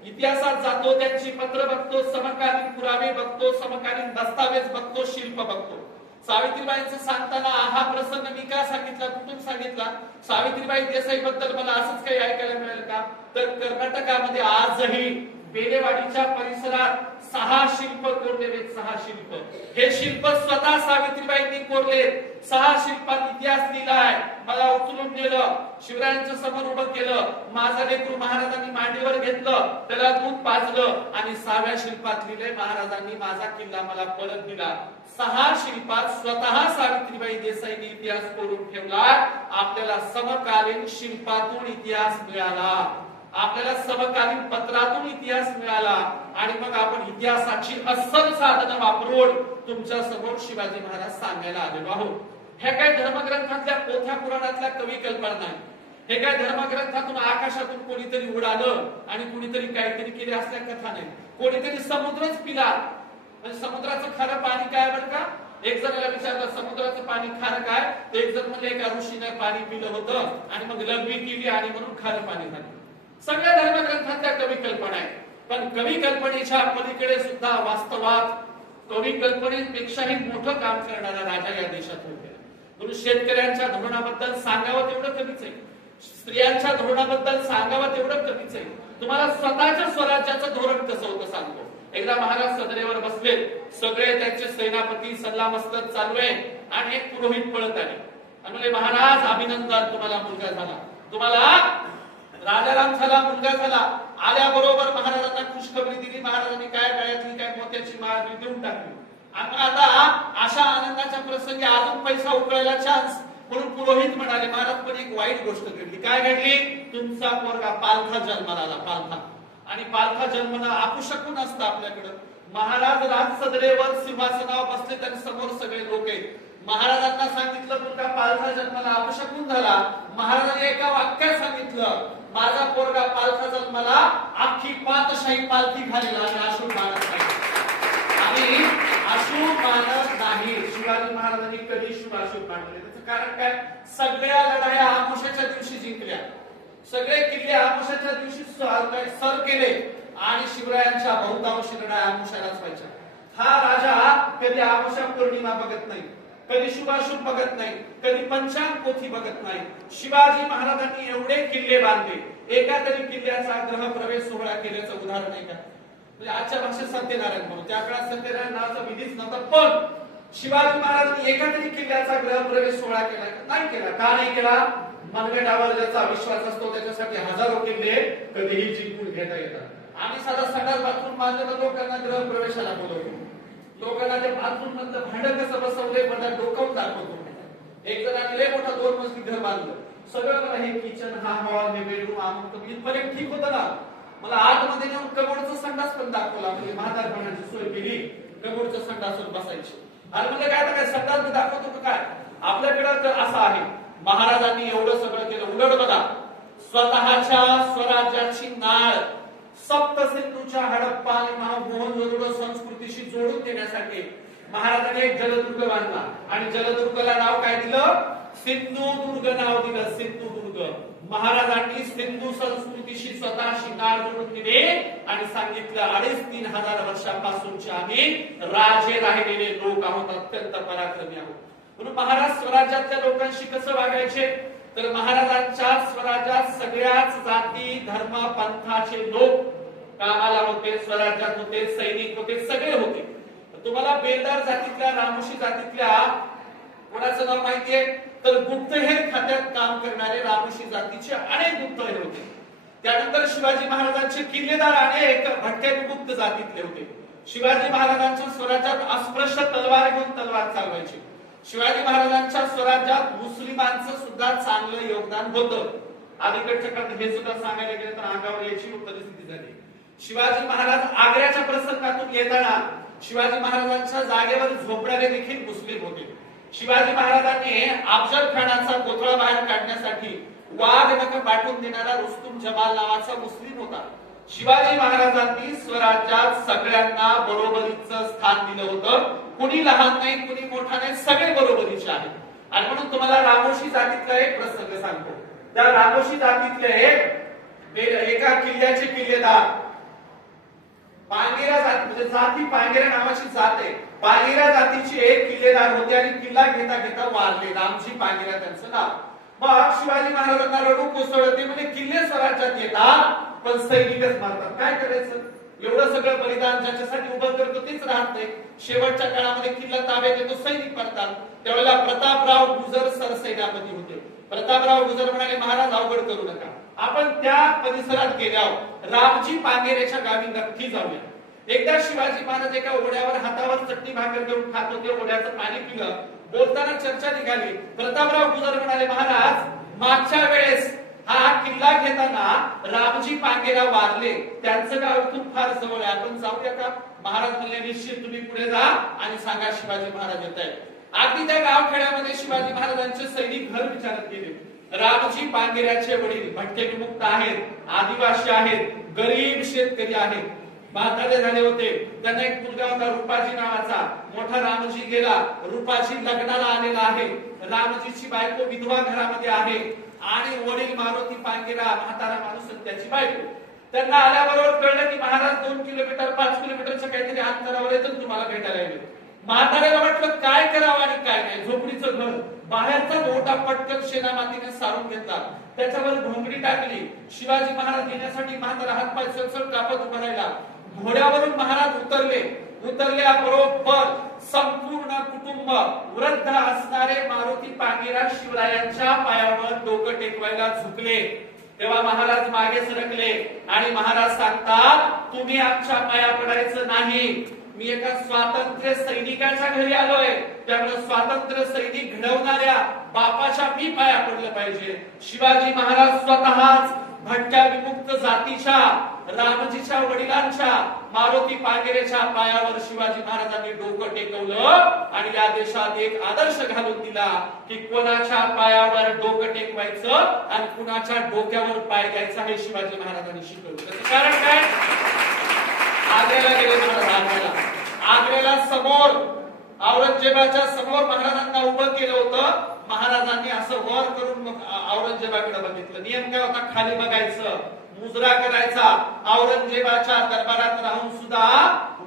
इतिहासात जातो, त्यांची पत्र बघतो, समकालीन पुरावे बघतो, समकालीन दस्तावेज बघतो, शिल्प बघतो. सावित्रीबाईंचं सांगताना हा प्रसंग मी का सांगितला, कुठून सांगितला, सावित्रीबाई देसाई बद्दल मला असंच काही ऐकायला मिळेल का, तर कर्नाटकामध्ये आजही बेलेवाडीच्या परिसरात 6 शिल्प कोरलेले. 6 शिल्प. हे शिल्प स्वतः सावित्रीबाईंनी कोरले. 6 शिल्पात इतिहास लिहिलाय. मला उचलून नेलं, शिवरायांच्या समोर उभं केलं, माझं लेकरू महाराजांनी मांडीवर घेतलं, त्याला दूध पाजलं आणि 6व्या शिल्पात लिहिले महाराजांनी माझा किल्ला मला परत दिला. 6 शिल्पात स्वतः सावित्रीबाई देसाईंनी इतिहास कोरून ठेवला. आपल्याला समकालीन शिल्पातून इतिहास मिळाला, आपल्याला समकालीन पत्रातून इतिहास मिळाला आणि मग आपण इतिहासाची अस्सल साधनं वापरून तुमच्या समोर शिवाजी महाराज सांगायला आलेलो आहोत. हे काय धर्मग्रंथातल्या पोथ्या पुराणातल्या कवी कल्पना नाही. हे काय धर्मग्रंथातून आकाशातून कोणीतरी उडालं आणि कोणीतरी काहीतरी केले असल्या कथा नाही. कोणीतरी समुद्रच पिला, म्हणजे समुद्राचं खरं पाणी काय बरं का, एक जणाला विचारलं समुद्राचं पाणी खारं काय, तर एक जण म्हणजे एका ऋषीने पाणी पिलं होतं आणि मग लघवी केली आणि म्हणून खारं पाणी झालं. सगळ्या धर्मग्रंथातल्या कवी कल्पना आहे, पण कवी कल्पनेच्या पलीकडे सुद्धा वास्तवात कवी कल्पनेपेक्षाही मोठं काम करणारा राजा या देशात होते. म्हणून शेतकऱ्यांच्या धोरणाबद्दल सांगावं तेवढं कमीच आहे, स्त्रियांच्या धोरणाबद्दल सांगावं तेवढं कमीच आहे. तुम्हाला स्वतःच्या स्वराज्याचं धोरण कसं होतं सांगतो. एकदा महाराज सदरेवर बसले, सगळे त्यांचे सेनापती सल्लामसलत चालू आहे आणि एक पुरोहित पळत आले आणि म्हणले महाराज अभिनंदन, तुम्हाला मुलगा झाला, तुम्हाला राजाराम झाला, मुलगा झाला. आल्याबरोबर महाराजांना खुशखबरी दिली. महाराजांनी काय गळ्यातली काय मोत्याची माळ देऊन टाकली. आता अशा आनंदाच्या प्रसंगी अजून पैसा उकळायला चान्स, म्हणून पुरोहित म्हणाले महाराज पण एक वाईट गोष्ट घडली. काय घडली? तुमचा पोरगा पालथा जन्माला आला, पालथा. आणि पालथा जन्मना अपशकुन असतं आपल्याकडं. महाराज राजसदरेवर सिंहासनावर बसले, त्यांनी समोर सगळे लोक आहेत. महाराजांना सांगितलं मुलगा पालथा जन्माला अपशकुन झाला. महाराजांनी एका वाक्यात सांगितलं माझा पोरगा पालथा जन्माला अख्खी पातशाही पालथी घालेला आणि अशुभ मानत नाही. आणि अशुभ मानत नाही. शिवाजी महाराजांनी कधी शुभ अशुभ मानले? त्याचं कारण काय? सगळ्या लढाया आमुषाच्या दिवशी जिंकल्या, सगळे किल्ले आमुषाच्या दिवशी सर केले आणि शिवरायांच्या बहुतांशी लढाया आमुषालाच व्हायच्या. हा राजा कधी आमुषा पौर्णिमा बघत नाही, कधी शुभाशुभ बघत नाही, कधी पंचांग पोथी बघत नाही. शिवाजी महाराजांनी एवढे किल्ले बांधले, एका तरी किल्ल्याचा ग्रह प्रवेश सोहळा केल्याचं उदाहरण नाही का? म्हणजे आजच्या भाषेत सत्यनारायण म्हणून, त्या काळात सत्यनारायण नावाचा विधीच नव्हता, पण शिवाजी महाराजांनी एका तरी किल्ल्याचा ग्रह प्रवेश सोहळा केला नाही केला. का नाही केला? मनगटावर ज्याचा विश्वास असतो त्याच्यासाठी हजारो किल्ले कधीही जिंकून घेता येतात. आम्ही साधा संडास बाथरूम बांधलं, लोकांना ग्रह प्रवेशाला बोलवतो, लोकांना ते बाथरूम मधलं भांडं कसं बसवलंय मला डोकावून दाखवतो. एक जणांनी लय मोठा 2 मजली घर बांधलं, सगळं मला हे किचन, हा हॉल, हे बेडरूम, आमक इथपर्यंत ठीक होतं ना. मला आतमध्ये नेऊन कबोडचा संडास पण दाखवला, म्हणजे म्हातारपणाची सोय केली, कबोडच्या संडासवर बसायची. आणि म्हणजे काय संडास मी दाखवतो का काय? आपल्याकडे तर असं आहे, महाराजांनी एवढं सगळं केलं. उलट बघा, स्वतःच्या स्वराज्याची नाळ सप्त सिंधूच्या हडप्पा आणि मोहनजोदडो संस्कृतीशी जोडून देण्यासाठी महाराजांनी एक जलदुर्ग बांधला आणि जलदुर्गला नाव काय दिलं? सिंधुदुर्ग नाव दिलं, सिंधुदुर्ग. महाराजांनी सिंधू संस्कृतीशी स्वतःशी नाळ जोडून दिले आणि सांगितलं 2,500-3 हजार वर्षापासूनचे आम्ही राजे राहिलेले लोक आहोत, अत्यंत पराक्रमी आहोत. म्हणून महाराज स्वराज्यातल्या लोकांशी कसं वागायचे? तर महाराजांच्या स्वराज्यात सगळ्याच जाती धर्म पंथाचे लोक कामाला होते, स्वराज्यात होते, सैनिक होते, सगळे होते. तुम्हाला बेलदार जातीतल्या, रामोशी जातीतल्या कोणाचं नाव माहितीये? तर गुप्तहेर खात्यात काम करणारे रामोशी जातीचे अनेक गुप्तहेर होते. त्यानंतर शिवाजी महाराजांचे किल्लेदार अनेक भटक्या गुप्त जातीतले होते. शिवाजी महाराजांच्या स्वराज्यात अस्पृश्य तलवार घेऊन तलवार चालवायचे. शिवाजी महाराजांच्या स्वराज्यात मुस्लिमांचं सुद्धा चांगलं योगदान होतं. अलीकडच्या काळात हे सुद्धा सांगायला गेलं तर अंगावर याची परिस्थिती झाली. शिवाजी महाराज आग्र्याच्या प्रसंगातून येताना शिवाजी महाराजांच्या जागेवर झोपणारे देखील मुस्लिम होते. शिवाजी महाराजांनी अफजल खानाचा कोथळा बाहेर काढण्यासाठी वाघ नख पाठवून देणारा रुस्तुम जमाल नावाचा मुस्लिम होता. शिवाजी महाराजांनी स्वराज्यात सगळ्यांना बरोबरीचं स्थान दिलं होतं. कुणी लहान नाही, कुणी मोठा नाही, सगळे बरोबरीचे आहेत. आणि म्हणून तुम्हाला रामोशी जातीतला एक प्रसंग सांगतो. त्या रामोशी जातीतले एका किल्ल्याचे किल्लेदार पांगेरा जाती, म्हणजे जाती पांगेरा नावाची जात आहे, पांगेरा जातीचे एक किल्लेदार होते आणि किल्ला घेता घेता वारले. रामजी पांगेरा त्यांचं नाव. मग शिवाजी महाराजांना रडू कोसळते, म्हणजे किल्ले स्वराज्यात येतात पण सैनिकच मारतात. काय करायचं? एवढं सगळं बलिदान ज्याच्यासाठी उभं करतो तेच राहत नाही. शेवटच्या काळामध्ये किल्ला ताब्यात येतो, सैनिक पडतात. त्यावेळेला प्रतापराव गुजर सरसेनापती होते. प्रतापराव गुजर म्हणाले महाराज अवघड करू नका, आपण त्या परिसरात गेल्यावर रामजी पांगेरेच्या गावी नक्की जाऊया. एकदा शिवाजी महाराज एका ओढ्यावर हातावर चटणी भाकर घेऊन खात होते, ओढ्याचं पाणी पिलं. बोलताना चर्चा निघाली. प्रतापराव गुजर म्हणाले महाराज मागच्या वेळेस हा किल्ला घेताना रामजी पांगेरा वारले, त्यांचं गाव इथून फार जवळ आहे, आपण जाऊया का? महाराज म्हणले निश्चित, तुम्ही पुढे जा आणि सांगा शिवाजी महाराज येत आहेत. अगदी त्या गावखेड्यामध्ये शिवाजी महाराजांचे सैनिक घर विचारत गेले. रामजी पांगेऱ्याचे वडील भटके विमुक्त आहेत, आदिवासी आहेत, गरीब शेतकरी आहेत. म्हातारे झाले होते. त्यांना एक मुलगा होता रूपाजी नावाचा. मोठा रामजी गेला. रूपाजी लग्नाला आलेला आहे. रामजीची बायको विधवा घरामध्ये आहे आणि वडील मारुती पांगेरा म्हातारा माणूस त्याची बायको. त्यांना आल्याबरोबर कळलं की महाराज 2 किलोमीटर 5 किलोमीटरच्या काहीतरी अंतरावर येतो तुम्हाला भेटायला येईल. म्हाताऱ्याला वाटलं काय करावं आणि काय नाही. झोपडीचं घर, बाहेरचा मोठा पटकन शेणामातीने सारून घेतला, त्याच्यावर घोंगडी टाकली. शिवाजी महाराज येण्यासाठी म्हातारा हातपाय सळसळ कापत उभा राहिला. घोड्यावरून महाराज उतरल्याबरोबर संपूर्ण कुटुंब वृद्ध असणारे मारुती पांगेरा शिवरायांच्या पायावर डोकं टेकवायला झुकले. तेव्हा महाराज मागे सरकले आणि महाराज सांगतात तुम्ही आमच्या पाया पडायचं नाही. मी एका स्वातंत्र्य सैनिकाच्या घरी आलोय, त्यामुळे स्वातंत्र्य सैनिक घडवणाऱ्या बापाच्या मी पाया पडलं पाहिजे. शिवाजी महाराज स्वतःच भटक्या विमुक्त जातीच्या रामजीच्या वडिलांच्या मारुती पांगेरेच्या पायावर शिवाजी महाराजांनी डोकं टेकवलं आणि या देशात एक आदर्श घालून दिला की कोणाच्या पायावर डोकं टेकवायचं आणि कुणाच्या डोक्यावर पाय द्यायचा हे शिवाजी महाराजांनी शिकवलं. त्याचं कारण काय? आग्र्याला गेले महाराज. आग्र्याला समोर औरंगजेबाच्या समोर महाराजांना उभं केलं होतं. महाराजांनी असं वर करून औरंगजेबाकडे बघितलं. नियम काय होता? खाली बघायचं, मुजरा करायचा. औरंगजेबाच्या दरबारात राहून सुद्धा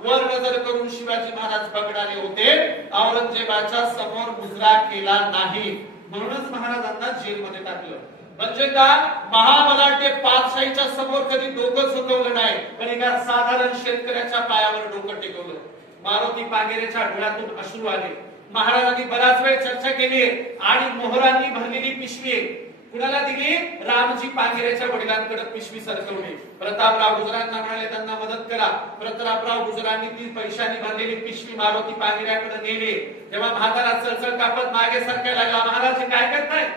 वर नजर करून शिवाजी महाराज बघणारे होते. औरंगजेबाच्या समोर मुजरा केला नाही, म्हणूनच महाराजांना जेलमध्ये टाकलं. म्हणजे का? महाबलाढ्य पातशाहीच्या समोर कधी डोकं झुकवलं नाही, पण एका साधारण शेतकऱ्याच्या पायावर डोकं टेकवलं. मारुती पांगेरेच्या डोळ्यातून अश्रू आले. महाराजांनी बराच वेळ चर्चा केली आणि मोहरांनी भरलेली पिशवी कुणाला दिली? रामजी पांगेरेच्या वडिलांकडे पिशवी सरकवली. प्रतापराव गुजरांना म्हणाले त्यांना मदत करा. प्रतापराव गुजरांनी ती पैशांनी भरलेली पिशवी मारुती पांगेऱ्याकडे नेली. तेव्हा म्हातारा चळचळ कापत मागे सरकायला लागला. महाराज काय करताय?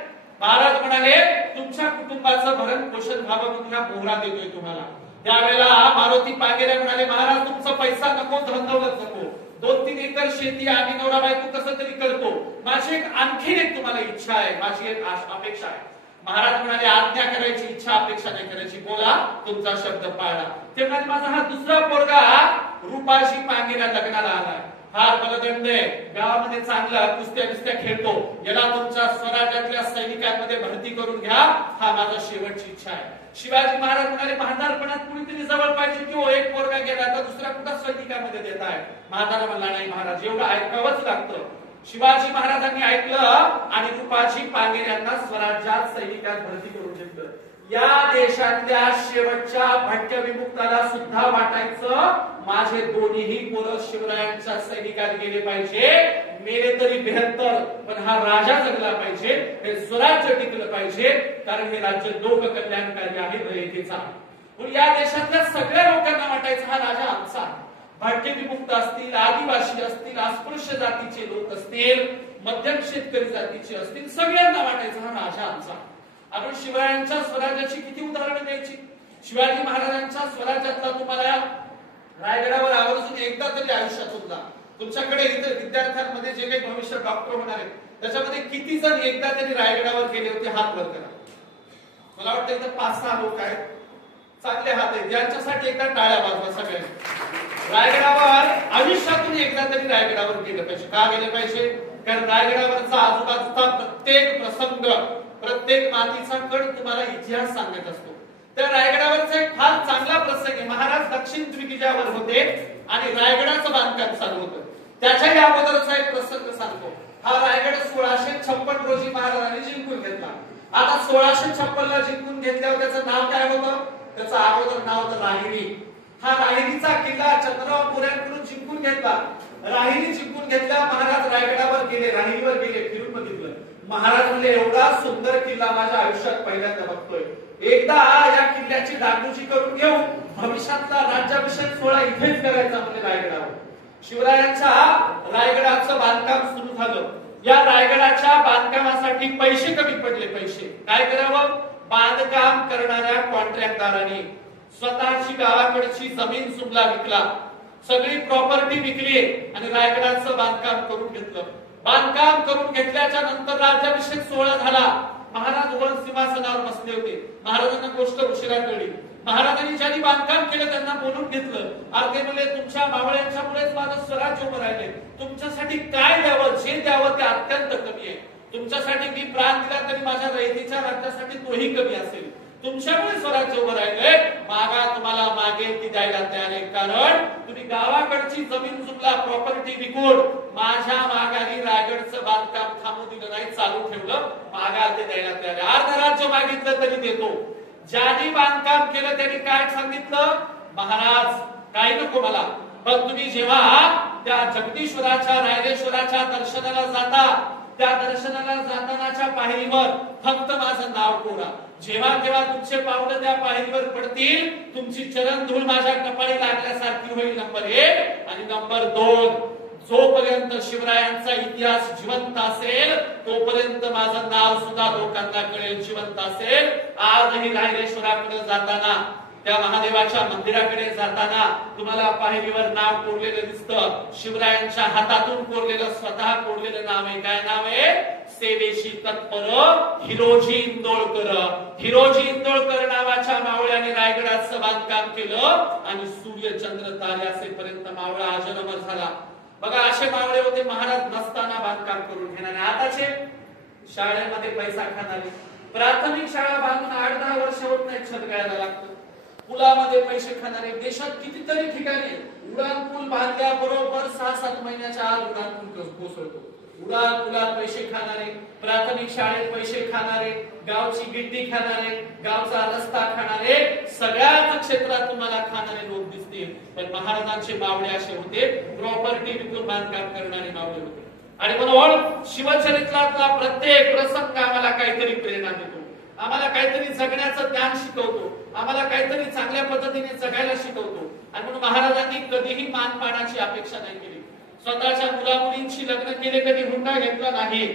महाराज म्हणाले तुमच्या कुटुंबाचं भरण पोषण व्हावं म्हणून हा मोहरा देतोय तुम्हाला. त्यावेळेला मारुती पांगेरे म्हणाले महाराज तुमचा पैसा नको, धनदौलत नको, 2-3 एकर शेती आम्ही नवरा बायको कसं तरी करतो. माझी एक आणखीन एक तुम्हाला इच्छा आहे, माझी एक अपेक्षा आहे. महाराज म्हणाले आज्ञा करायची, इच्छा अपेक्षा नाही करायची, बोला तुमचा शब्द पाळा. ते म्हणाले माझा हा दुसरा पोरगा रूपाजी पांगेरा लग्नाला आलाय, फार बलदंड आहे, गावामध्ये चांगला कुस्त्या खेळतो, याला तुमच्या स्वराज्यातल्या सैनिकांमध्ये भरती करून घ्या, हा माझा शेवटची इच्छा आहे. शिवाजी महाराज म्हणाले म्हातारपणात कुणीतरी जवळ पाहिजे किंवा एक पोरगा गेला तर दुसरा कुठं सैनिकामध्ये देत आहे. म्हातारा म्हणला नाही महाराज एवढं ऐकावंच लागतं. शिवाजी महाराजांनी ऐकलं आणि रूपाजी पांगेऱ्यांना स्वराज्यात सैनिकात भरती करून घेतलं. या देशातल्या शेवटच्या भटक्या विमुक्ताला सुद्धा वाटायचं माझे दोन्हीही पोरं शिवरायांच्या सैनिकात गेले पाहिजे, मेले तरी बेहत्तर, पण हा राजा जगला पाहिजे, हे स्वराज्य टिकलं पाहिजे, कारण हे राज्य लोककल्याणकारी आहे, रयतेचा. या देशातल्या सगळ्या लोकांना वाटायचं हा राजा आमचा. भटके विमुक्त असतील, आदिवासी असतील, अस्पृश्य जातीचे लोक असतील, मध्यम शेतकरी जातीचे असतील, सगळ्यांना वाटायचं हा राजा आमचा. आपण शिवरायांच्या स्वराज्याची किती उदाहरणं द्यायची. शिवाजी महाराजांच्या स्वराज्यातला तुम्हाला रायगडावर आवर्जून एकदा तरी आयुष्यातून जा. तुमच्याकडे इतर विद्यार्थ्यांमध्ये जे काही भविष्य डॉक्टर होणार आहेत त्याच्यामध्ये किती जण एकदा तरी रायगडावर गेले होते? हात वर करा. मला वाटतं इथं 5-6 लोक आहेत, चांगले हात आहेत, यांच्यासाठी एकदा टाळ्या वाजवा सगळ्यांनी. रायगडावर आयुष्यातून एकदा तरी रायगडावर गेलं पाहिजे. का गेले पाहिजे? कारण रायगडावरचा आजूबाजूचा प्रत्येक प्रसंग, प्रत्येक मातीचा कण तुम्हाला इतिहास सांगत असतो. त्या रायगडावरचा एक फार चांगला प्रसंग आहे. महाराज दक्षिण दिग्विजयावर होते आणि रायगडाचं बांधकाम चालू होतं. त्याच्या अगोदरचा एक प्रसंग सांगतो. हा रायगड 1656 रोजी महाराजांनी जिंकून घेतला. आता 1656 ला जिंकून घेतल्यावर त्याचं नाव काय होतं? त्याचं अगोदर नाव होतं राहिरी. हा राहिरीचा किल्ला चंद्रराव मोऱ्यांकडून जिंकून घेतला. राहिरी जिंकून घेतला. महाराज रायगडावर गेले, राहिरीवर गेले, फिरून बघितलं. महाराज म्हणले एवढा सुंदर किल्ला माझ्या आयुष्यात पहिल्यांदा बघतोय, एकदा या किल्ल्याची डागडुजी करून घेऊ, भविष्यातला राज्याभिषेक सोहळा इथेच करायचा म्हणजे रायगडावर. शिवरायांच्या रायगडाचं बांधकाम सुरू झालं. या रायगडाच्या बांधकामासाठी पैसे कमी पडले. पैसे काय करावं? बांधकाम करणाऱ्या कॉन्ट्रॅक्टदारांनी स्वतःची गावाकडची जमीन सुमला विकला, सगळी प्रॉपर्टी विकली आणि रायगडाचं बांधकाम करून घेतलं. बांधकाम करून घेतल्याच्या नंतर राज्याभिषेक सोहळा झाला. महाराज वर सिंहासनावर बसले होते. महाराजांना गोष्ट उशिरा कळली. महाराजांनी ज्यांनी बांधकाम केलं त्यांना बोलून घेतलं. अर्धे म्हणले तुमच्या मावळ्यांच्यामुळेच माझं स्वराज्य उभं राहिले, तुमच्यासाठी काय द्यावं, जे द्यावं ते अत्यंत कमी आहे. तुमच्यासाठी मी प्राण दिला तरी माझ्या रयतेच्या राज्यासाठी तोही कमी असेल. तुमच्यामुळे स्वराज्य उभं राहिलंय, मागा तुम्हाला मागेल ती द्यायला तयार आहे. कारण तुम्ही गावाकडची जमीन जुमला प्रॉपर्टी विकून माझ्या माघारी रायगडचं बांधकाम थांबू दिलं नाही, चालू ठेवलं. मागाल ते द्यायला तयार आहे. अर्ध राज्य मागितलं तरी देतो. ज्यांनी बांधकाम केलं त्यांनी काय सांगितलं, महाराज काही नको मला, पण तुम्ही जेव्हा त्या जगदीश्वराच्या रायरेश्वराच्या दर्शनाला जाता, त्या दर्शनाला जातानाच्या पायरीवर फक्त माझं नाव कोरा. जेव्हा केव्हा तुमचे पावलं त्या पायरीवर पडतील, तुमची चरण धूळ माझ्या कपाळी लागल्यासारखी होईल. नंबर 1 आणि नंबर 2, जोपर्यंत शिवरायांचा इतिहास जिवंत असेल तोपर्यंत माझं नाव सुद्धा लोकांना कळेल, जिवंत असेल. आजही रायरेश्वराकडे जाताना, त्या महादेवाच्या मंदिराकडे जाताना तुम्हाला पायरीवर नाव कोरलेलं दिसतं. शिवरायांच्या हातातून कोरलेलं, स्वतः कोरलेलं नाव आहे. काय नाव आहे? सेवेशी तत्पर हिरोजी इंदोळकर. हिरोजी इंदोळकर नावाच्या मावळ्याने रायगडाचं बांधकाम केलं आणि सूर्य चंद्र तारे असेपर्यंत मावळा अजरामर झाला. बघा, असे मावळे होते महाराज नसताना बांधकाम करून घेणारे. आताचे शाळेमध्ये पैसा खाणारे, प्राथमिक शाळा बांधून 8-10 वर्ष होत नाही, छत गाळायला लागतं. पुलामध्ये पैसे खाणारे, देशात कितीतरी ठिकाणी उडान पूल बांधल्याबरोबर 6-7 महिन्याच्या आत उडान पूल कोसळतो. उडान पुलात पैसे खाणारे, प्राथमिक शाळेत पैसे खाणारे, गावची गिट्टी खाणारे, गावचा रस्ता खाणारे, सगळ्याच क्षेत्रात तुम्हाला खाणारे लोक दिसतील. पण महाराजांचे मावळे असे होते, प्रॉपर्टी विकून बांधकाम करणारे मावळे होते. आणि म्हणून शिवचरित्रातला प्रत्येक प्रसंग आम्हाला काहीतरी प्रेरणा देतो, आम्हाला काहीतरी जगण्याचं ज्ञान शिकवतो, आम्हाला काहीतरी चांगल्या पद्धतीने जगायला शिकवतो. आणि म्हणून महाराजांनी कधीही मानपानाची अपेक्षा नाही केली. स्वतःच्या मुलामुलींची लग्न केले, कधी हुंडा घेतला नाही.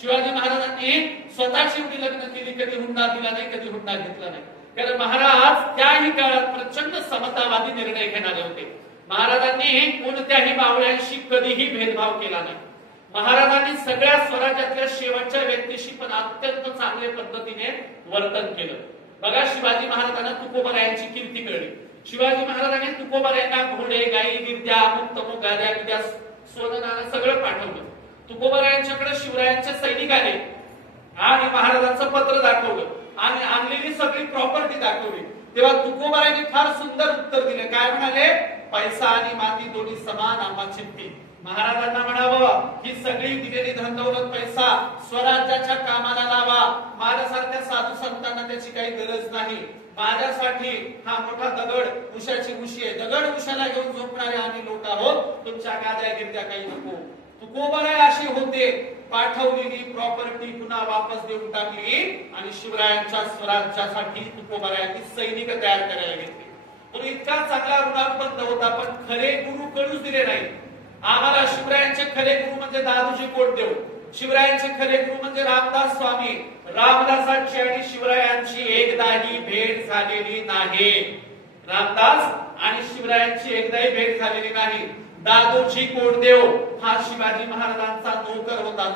शिवाजी महाराजांनी स्वतःची मुली लग्न केली, कधी हुंडा दिला नाही, कधी हुंडा घेतला नाही. कारण महाराज त्याही काळात प्रचंड समतावादी निर्णय घेणारे होते. महाराजांनी कोणत्याही मावळ्यांशी कधीही भेदभाव केला नाही. महाराजांनी सगळ्या स्वराज्यातल्या शेवटच्या व्यक्तीशी पण अत्यंत चांगल्या पद्धतीने वर्तन केलं. बघा, शिवाजी महाराजांना तुकोबरायांची कीर्ती कळली. शिवाजी महाराजांनी तुकोबरायांना घोडे, गाई, विद्या, मुक्त गाद्या, विद्या, सोनं नाणं सगळं पाठवलं. तुकोबरायांच्याकडे शिवरायांचे सैनिक आले आणि महाराजांचं पत्र दाखवलं आणि आणलेली सगळी प्रॉपर्टी दाखवली. तेव्हा तुकोबरायांनी फार सुंदर उत्तर दिले. काय म्हणाले? पैसा आणि माती दोन्ही समान आम्हा चिंती. महाराजांना म्हणावं, ही सगळी दिलेली धनदौलत पैसा स्वराज्याच्या कामाला लावा. माझ्यासारख्या साधू संतांना त्याची काही गरज नाही. माझ्यासाठी हा मोठा दगड उशाची उशी आहे, दगड उशाला घेऊन झोपणारे आम्ही लोक आहोत, तुमच्या गाद्या गिरत्या काही नको. तुकोबराय अशी होते, पाठवलेली प्रॉपर्टी पुन्हा वापस देऊन टाकली आणि शिवरायांच्या स्वराज्यासाठी तुकोबरायांनी सैनिक तयार करायला घेतले. तो इतका चांगला ऋणानुबंध होता, पण खरे गुरु कळूच दिले नाही. आम्हाला शिवरायांचे खरे गुरु म्हणजे दादूजी कोटदेव, शिवरायांचे खरे गुरु म्हणजे रामदास स्वामी. रामदासांची आणि शिवरायांची एकदाही भेट झालेली नाही. रामदास आणि शिवरायांची एकदाही भेट झालेली नाही. दादूजी कोटदेव हा शिवाजी महाराजांचा नोकर होता.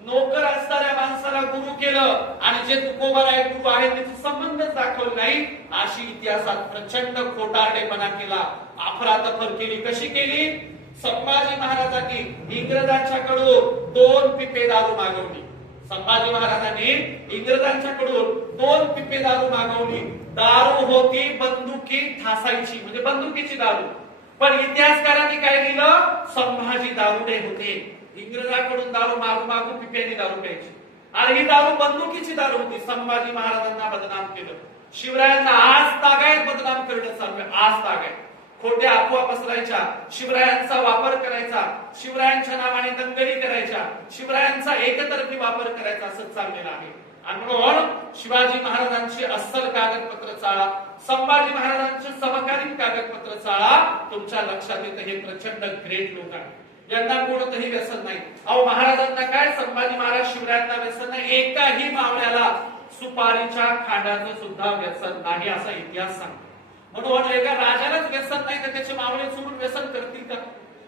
नोकर असणाऱ्या माणसाला गुरु केलं आणि जे तुकोबराय गुरु आहे त्याचे संबंधच दाखवले नाही. अशी इतिहासात प्रचंड खोटारडेपणा केला, अफरातफर केली. कशी केली? संभाजी महाराजांनी इंग्रजांच्याकडून 2 पिपे दारू मागवली. संभाजी महाराजांनी इंग्रजांच्याकडून 2 पिपे दारू मागवली. दारू होती बंदुकी ठासायची, म्हणजे बंदुकीची दारू. पण इतिहासकारांनी काय लिहिलं? संभाजी दारुडे होते. इंग्रजांकडून दारू मागू पिप्यानी दारू प्यायची. आणि ही दारू बंदुकीची दारू होती. संभाजी महाराजांना बदनाम केलं. शिवरायांना आज तागायत बदनाम करणं चालू आहे. आज तागायत खोट्या अफवा पसरायच्या, शिवरायांचा वापर करायचा, शिवरायांच्या नावाने दंगली करायच्या, शिवरायांचा एकतर्फी वापर करायचा, असं चाललेलं आहे. आणि म्हणून शिवाजी महाराजांची अस्सल कागदपत्र चाळा, संभाजी महाराजांचे समकालीन कागदपत्र चाळा, तुमच्या लक्षात येतं हे प्रचंड ग्रेट लोक आहेत, यांना कोणतंही व्यसन नाही. अहो, महाराजांना काय, संभाजी महाराज शिवरायांना व्यसन नाही. एकाही मावळ्याला सुपारीच्या खांडाचं सुद्धा व्यसन नाही, असा इतिहास सांगतो. म्हणून एका राजालाच व्यसन नाही तर त्याचे मावळे सोडून व्यसन करतील का?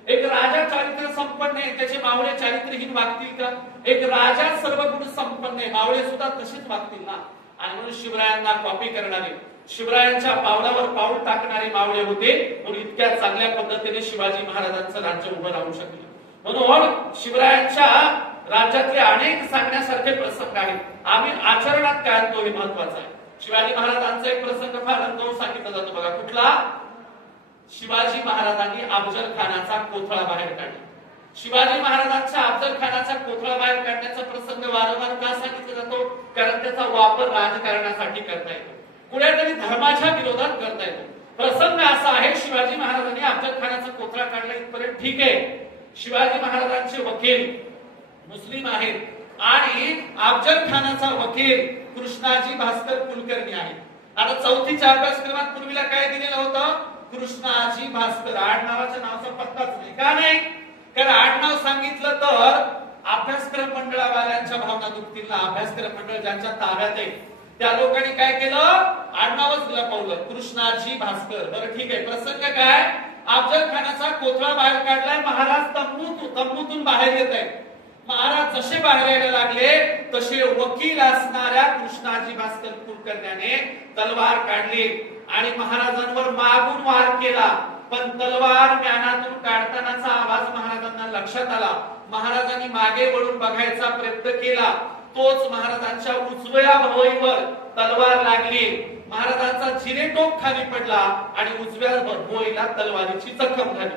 एक राजा चारित्र्य संपन्न आहे, त्याचे मावळे चारित्र्यहीन वागतील का? एक राजा सर्व गुण संपन्न आहे, मावळे सुद्धा तसेच वागतील ना. आणि म्हणून शिवरायांना कॉपी करणारे, शिवरायांच्या पावलावर पाऊल टाकणारे मावळे होते, म्हणून इतक्या चांगल्या पद्धतीने शिवाजी महाराजांचं राज्य उभं राहू शकलं. म्हणून शिवरायांच्या राज्यातले अनेक सांगण्यासारखे प्रसंग आहेत. आम्ही आचरणात काय आणतो हे महत्वाचं आहे. शिवाजी महाराजांचा एक प्रसंग फार अनुभव सांगितला जातो बघा. कुठला? शिवाजी महाराजांनी अफजल खानाचा कोथळा बाहेर काढला. शिवाजी महाराजांच्या अफजल खानाचा कोथळा बाहेर काढण्याचा प्रसंग वारंवार का सांगितला जातो? कारण त्याचा वापर राजकारणासाठी करता येतो, कुठेतरी धर्माच्या विरोधात करता येतो. प्रसंग असा आहे, शिवाजी महाराजांनी अफजल खानाचा कोथळा काढला इथपर्यंत ठीक आहे. शिवाजी महाराजांचे वकील मुस्लिम आहेत आणि अफजल खानाचा वकील कृष्णाजी भास्कर कुलकर्णी आहे. आता चौथीच्या अभ्यासक्रमात पूर्वीला काय दिलेलं होतं? कृष्णाजी भास्कर. आडनावाच्या नावाचा पत्ताच नाही. का नाही? कारण आडनाव सांगितलं तर अभ्यासक्रम मंडळावाल्यांच्या भावना दुखतील ना. अभ्यासक्रम मंडळ ज्यांच्या ताब्यात आहे त्या लोकांनी काय केलं? आडनावच लपवलं, कृष्णाजी भास्कर. बरं ठीक आहे. प्रसंग काय? अफजल खानाचा कोथळा बाहेर काढलाय. महाराज तंबूतून बाहेर येत आहेत. महाराज जसे बाहेर यायला लागले तसे वकील असणाऱ्या कृष्णाजी भास्कर कुलकर्ण्याने तलवार काढली आणि महाराजांवर मागून वार केला. पण तलवार म्यानातून काढतानाचा आवाज महाराजांना लक्षात आला. महाराजांनी मागे वळून बघायचा प्रयत्न केला. तोच महाराजांच्या उजव्या भुवईवर तलवार लागली. महाराजांचा जिरेटोप खाली पडला आणि उजव्या भुवईला तलवारीची जखम झाली.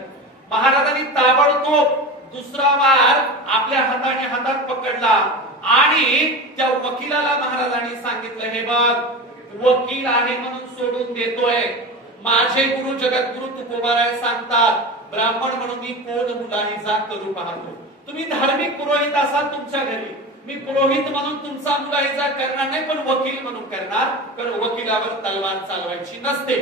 महाराजांनी ताबडतोब दुसरा वार आपल्या हाताने हातात पकडला आणि त्या वकिलाला महाराजांनी सांगितलं, हे बघ, वकील आहे म्हणून सोडून देतोय. माझे गुरु जगद्गुरु तुकोबाराय सांगतात, ब्राह्मण म्हणून मी कोण मुलाहिजा करू पाहतो. तुम्ही धार्मिक पुरोहित असाल तुमच्या घरी, मी पुरोहित म्हणून तुमचा मुलाहिजा करणार नाही, पण वकील म्हणून करणार. कारण वकिलावर तलवार चालवायची नसते.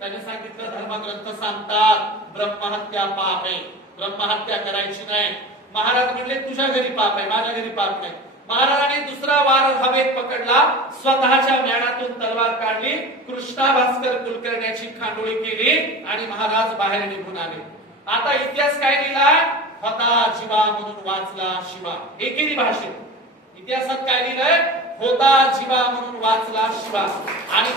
त्याने सांगितलं, धर्मग्रंथ सांगतात ब्रह्महत्या पाप आहे, ब्रह्महत्या करायची नाही. महाराज म्हणले, तुझ्या घरी पाप आहे, माझ्या घरी पाप नाही. महाराजांनी दुसरा वार हवेत पकडला, स्वतःच्या म्यानातून तलवार काढली, कृष्णा भास्कर कुलकर्ण्याची खांडोळी केली आणि महाराज बाहेर निघून आले. आता इतिहास काय लिहिलाय? होता जीवा म्हणून वाचला शिवा. एकेरी भाषेत इतिहासात काय लिहिलंय? होता जीवा म्हणून वाचला शिवा. आणि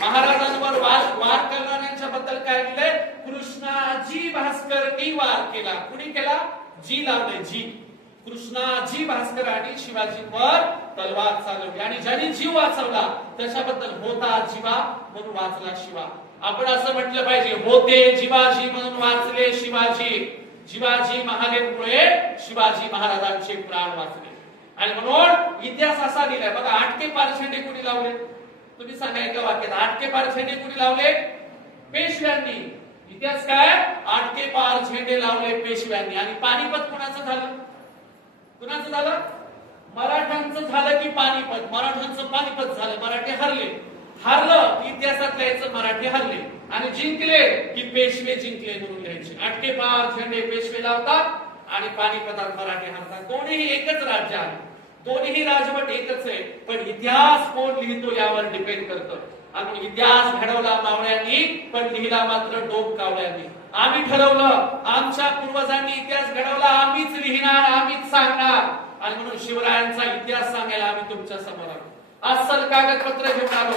महाराजांवर वार करणाऱ्यांच्या बद्दल काय लिहिलंय? कृष्णाजी भास्करनी वार केला. कुणी केला? जी लावले, जी. कृष्णाजी भास्करांनी शिवाजींवर तलवार चालवली आणि ज्यांनी जीव वाचवला त्याच्याबद्दल होता जीवा म्हणून वाचला शिवा. आपण असं म्हटलं पाहिजे, होते जिवाजी म्हणून वाचले शिवाजी. शिवाजी महादेवमुळे शिवाजी महाराजांचे प्राण वाचले. आणि म्हणून इतिहास असा लिहिलाय बघा. आटके पारछेंडे कुणी लावले? तुम्ही सांगा एका वाक्यात. आटके पारछेंडे कुणी लावले? पेशव्यांनी. इतिहास काय? आटके पार झेंडे लावले पेशव्यांनी. आणि पानिपत कुणाचं झालं? कुणाचं झालं? मराठ्यांचं झालं की पानिपत? मराठ्यांचं पानिपत झालं. मराठे हरलं इतिहासात लिहायचं मराठे हरले आणि जिंकले की पेशवे जिंकले म्हणून लिहायचे. आटके पार झेंडे पेशवे लावतात आणि पानिपतात मराठे हरतात. दोन्ही एकच राज्य आहे, दोन्ही राजवट एकच आहे. पण इतिहास कोण लिहितो यावर डिपेंड करतं. आणि इतिहास घडवला मावळ्यांनी, पण लिहिला मात्र डोम कावळ्यांनी. आम्ही ठरवलं, आमच्या पूर्वजांनी इतिहास घडवला, आम्हीच लिहिणार, आम्हीच सांगणार. आणि म्हणून शिवरायांचा इतिहास सांगायला आम्ही तुमच्या समोर आलो. अस्सल कागदपत्र घेऊन आलो,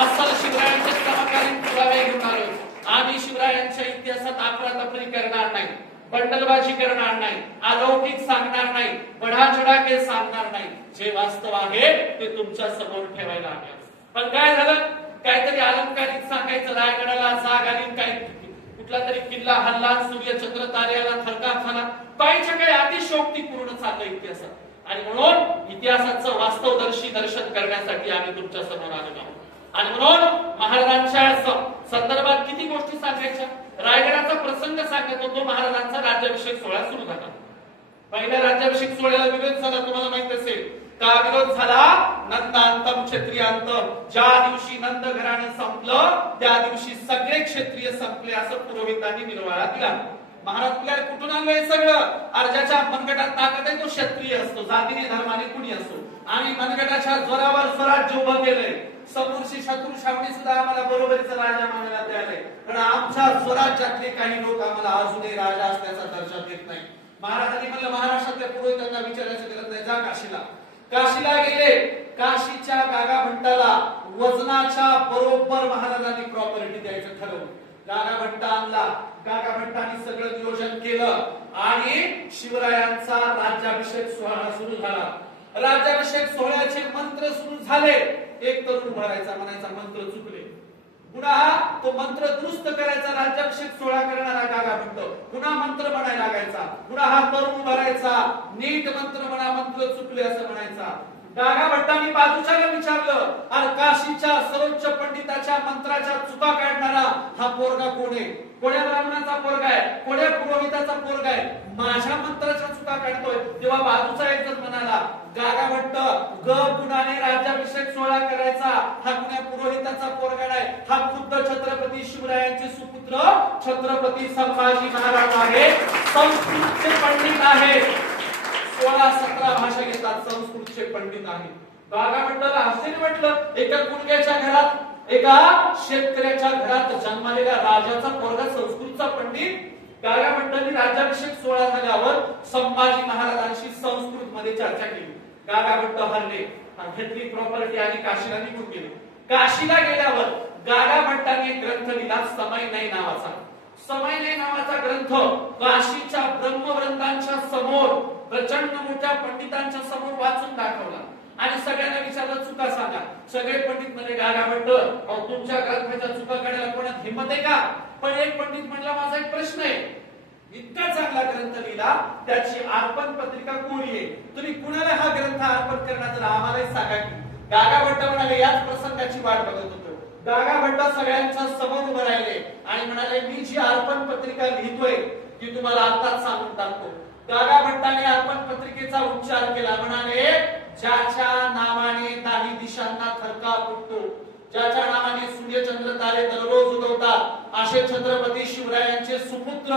अस्सल शिवरायांचे समकालीन पुरावे घेऊन आलो. आम्ही शिवरायांच्या इतिहासात अफरातफरी करणार नाही, बंडलबाजी करणार नाही, अलौकिक सांगणार नाही, बढाचढा सांगणार नाही. जे वास्तव आहे ते तुमच्या समोर ठेवायला आले. पण काय झालं? काहीतरी अलंकारिक सांगायचं. रायगडाला जाग आली, काय कुठला तरी किल्ला हल्ला, सूर्यचंद्र ताऱ्याला थरकाप झाला. काहीच्या काही अतिशयोक्ती पूर्ण चाललं इतिहासात. आणि म्हणून इतिहासाचं वास्तवदर्शी दर्शन करण्यासाठी आम्ही तुमच्या समोर आलेलो आहोत. आणि म्हणून महाराजांच्या संदर्भात किती गोष्टी सांगायच्या. रायगडाचा प्रसंग सांगत होतो. महाराजांचा राज्याभिषेक सोहळा सुरू झाला. पहिल्या राज्याभिषेक सोहळ्याला विरोध झाला, तुम्हाला माहित असेल. का विरोध झाला? नंदांतम क्षत्रियांतम. ज्या दिवशी नंद घराणं संपलं त्या दिवशी सगळे क्षत्रिय संपले असं पुरोहितांनी निर्वाळा दिला. महाराज तुला कुठून आणलं हे सगळं? अर्जाच्या मनगटात ताकद आहे तो क्षत्रिय असतो, जातीने धर्माने कुणी असो. आम्ही मनगटाच्या जोरावर स्वराज्य उभं केलंय. समोरची शत्रू श्रावणी सुद्धा आम्हाला बरोबरीचा राजा मानायला तयार आहे. पण आमच्या स्वराज्यातले काही लोक आम्हाला अजूनही राजा असल्याचा दर्जा देत नाही. महाराजांनी म्हणलं महाराष्ट्रातल्या पुरोहितांना विचारायचं गरज नाही, जा काशीला. काशीला गेले. काशीच्या गागाभट्टाला वजनाच्या बरोबर महाराजांनी प्रॉपर्टी द्यायचं ठरवलं. गागाभट्टा आणला, गागाभट्टाने सगळं नियोजन केलं आणि शिवरायांचा राज्याभिषेक सोहळा सुरू झाला. राज्याभिषेक सोहळ्याचे मंत्र सुरू झाले. एक तरुण भरायचा, म्हणायचा मंत्र चुकले, पुन्हा तो मंत्र दुरुस्त करायचा. राज्याभिषेक सोहळा करणारा गागाभट्ट पुन्हा मंत्र म्हणायला लागायचा, पुन्हा हा तरुण भरायचा, नीट मंत्र म्हणा, मंत्र चुकले असं म्हणायचा. गागाभट्टांनी बाजूच्याला विचारलं, अरे काशीच्या सर्वोच्च पंडिताच्या मंत्राच्या चुका काढणारा हा पोरगा कोण आहे? कोण्या ब्राह्मणाचा पोरगा आहे? कोण्या पुरोहिताचा पोरगा आहे? माझ्या मंत्राच्या चुका काढतोय. तेव्हा बाजूचा एक जण म्हणाला, गागाभट्ट गुणाने राज्याभिषेक सोहळा करायचा हा कुण्या पुरोहिताचा पोरगा नाही, हा खुद्द छत्रपती शिवरायांचे सुपुत्र छत्रपती संभाजी महाराज आहे, संस्कृतचे पंडित आहे, 16-17 भाषा घेतात, संस्कृतचे पंडित आहे. गागाभट्टाला आश्चर्य वाटलं, एका कुणग्याच्या घरात, एका शेतकऱ्याच्या घरात जन्मलेल्या राजाचा पोरगा संस्कृतचा पंडित. गागाभट्टांनी राज्याभिषेक सोहळा झाल्यावर संभाजी महाराजांशी संस्कृत मध्ये चर्चा केली. गागाभट्ट हरले, घेतली प्रॉपर्टी आणि काशीला निघून गेले. काशीला गेल्यावर गागाभट्टांनी एक ग्रंथ लिहिला, समय नाही नावाचा. समय नाही नावाचा ग्रंथ काशीच्या ब्रह्मवृंदांच्या समोर, प्रचंड मोठ्या पंडितांच्या समोर वाचून दाखवला आणि सगळ्यांना विचारलं, चुका सांगा. सगळे पंडित म्हणजे गागाभट्ट, तुमच्या ग्रंथाच्या चुका काढायला कोणात हिंमत आहे का? पण एक पंडित म्हणला, माझा एक प्रश्न आहे, इतका चांगला ग्रंथ लिहिला, त्याची अर्पण पत्रिका कोणी आहे? तुम्ही कुणाला हा ग्रंथ अर्पण करणार तर आम्हालाही सांगा की. गागाभट्ट म्हणाले, याच प्रसंगाची वाट बघत होतो. गागाभट्ट सगळ्यांच्या समोर उभे राहिले आणि म्हणाले, मी जी अर्पण पत्रिका लिहितोय ती तुम्हाला आताच सांगून टाकतो. गागाभट्टाने अर्पण पत्रिकेचा उच्चार केला, म्हणाले, ज्याच्या नावाने दाही दिशांना थरकाप उठतो, ज्याच्या नावाने सूर्यचंद्र तारे दररोज उगवतात, असे छत्रपती शिवरायांचे सुपुत्र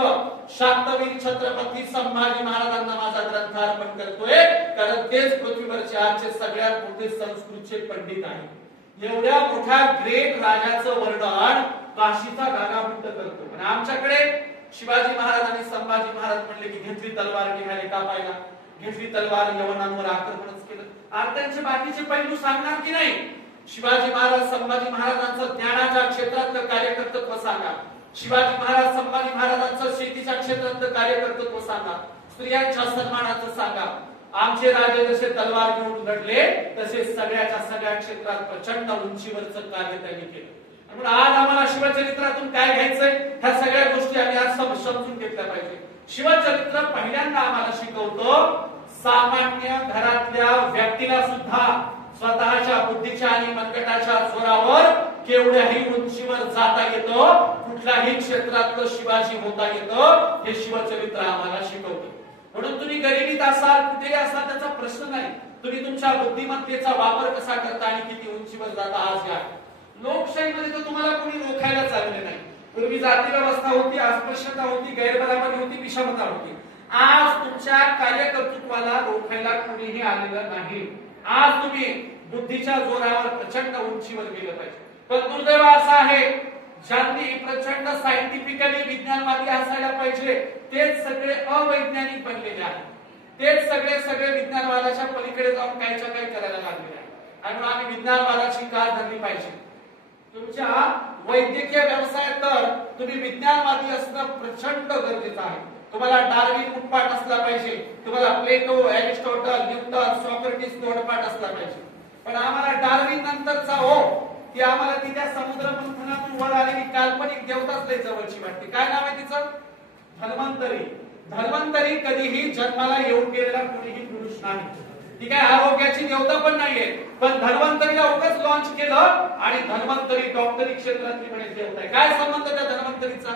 शांतवीर छत्रपती संभाजी महाराजांना माझा ग्रंथ अर्पण करतोय, कारण तेच पृथ्वीवरचे आजचे सगळ्यात मोठे संस्कृतचे पंडित आहेत. एवढ्या मोठ्या ग्रेट राजाचं वर्णन काशीचा गागाभट्ट करतो. आणि आमच्याकडे शिवाजी महाराज आणि संभाजी महाराज म्हणले की घेतली तलवार निघाले कापायला, घेतली तलवार यवनांवर आक्रमणच केलं. त्यांचे बाकीचे पैलू सांगणार की नाही? शिवाजी महाराज संभाजी महाराजांचं ज्ञानाच्या क्षेत्रातलं कार्यकर्तृत्व सांगा, शिवाजी महाराज संभाजी महाराजांचं शेतीच्या क्षेत्रातलं कार्यकर्तृत्व सांगा, स्त्रियांच्या सन्मानाचं सांगा. आमचे राजे जसे तलवार घेऊन लढले तसे सगळ्याच्या सगळ्या क्षेत्रात प्रचंड उंचीवरचं कार्य त्यांनी केलं. म्हणून आज आम्हाला शिवचरित्रातून काय घ्यायचंय, ह्या सगळ्या गोष्टी आम्ही आज समजून घेतल्या पाहिजे. शिवचरित्र पहिल्यांदा आम्हाला शिकवतो, सामान्य घरातल्या व्यक्तीला सुद्धा स्वतःच्या बुद्धीच्या आणि मनगटाच्या जोरावर केवढ्याही उंचीवर जाता येतं, कुठल्याही क्षेत्रातलं शिवाजी होता येतं, हे शिवचरित्र आम्हाला शिकवतं. म्हणून तुम्ही गरिबीत असाल, कुठेही असाल, त्याचा प्रश्न नाही. तुम्ही तुमच्या बुद्धिमत्तेचा वापर कसा करता आणि किती उंचीवर जाता आज या. लोकशाहीमध्ये तर तुम्हाला कोणी रोखायला चालले नाही. पूर्वी जाती व्यवस्था होती, अस्पृश्यता होती, गैरबराबरी होती, विषमता होती. आज तुमच्या कार्यकर्तृत्वाला रोखायला कोणीही आलेलं नाही. आज तुम्ही बुद्धीच्या जोरावर प्रचंड उंचीवर गेलं पाहिजे. पण दुर्दैव असं आहे, ज्यांनी प्रचंड सायंटिफिकली विज्ञानवादी असायला पाहिजे तेच सगळे अवैज्ञानिक बनलेले आहेत. तेच सगळे विज्ञानवादाच्या पलीकडे जाऊन काहीच्या काही करायला लागलेले आहेत. आणि आम्ही विज्ञानवादाची कार धरली पाहिजे. तुमच्या वैद्यकीय व्यवसायात तर तुम्ही विज्ञानवादी असणं प्रचंड गरजेचं आहे. तुम्हाला डार्विन उत्पाट असला पाहिजे, तुम्हाला प्लेटो, एरिस्टॉटल, न्यूटन, सॉक्रेटिस तोडपाठ असला पाहिजे. पण आम्हाला डार्विन नंतरचा ती आम्हाला ती त्या समुद्र मंथनातून वर आलेली काल्पनिक देवताच लय जवळची वाटते. काय नाव आहे तिचं? धन्वंतरी. धन्वंतरी कधीही जन्माला येऊन गेलेला कोणीही पुरुष नाही. ती काय आरोग्याची देवता पण नाहीये. पण धन्वंतरीला उगाच लॉन्च केलं आणि धन्वंतरी डॉक्टरी क्षेत्रातली म्हणे देवता आहे. काय संबंध त्या धन्वंतरीचा?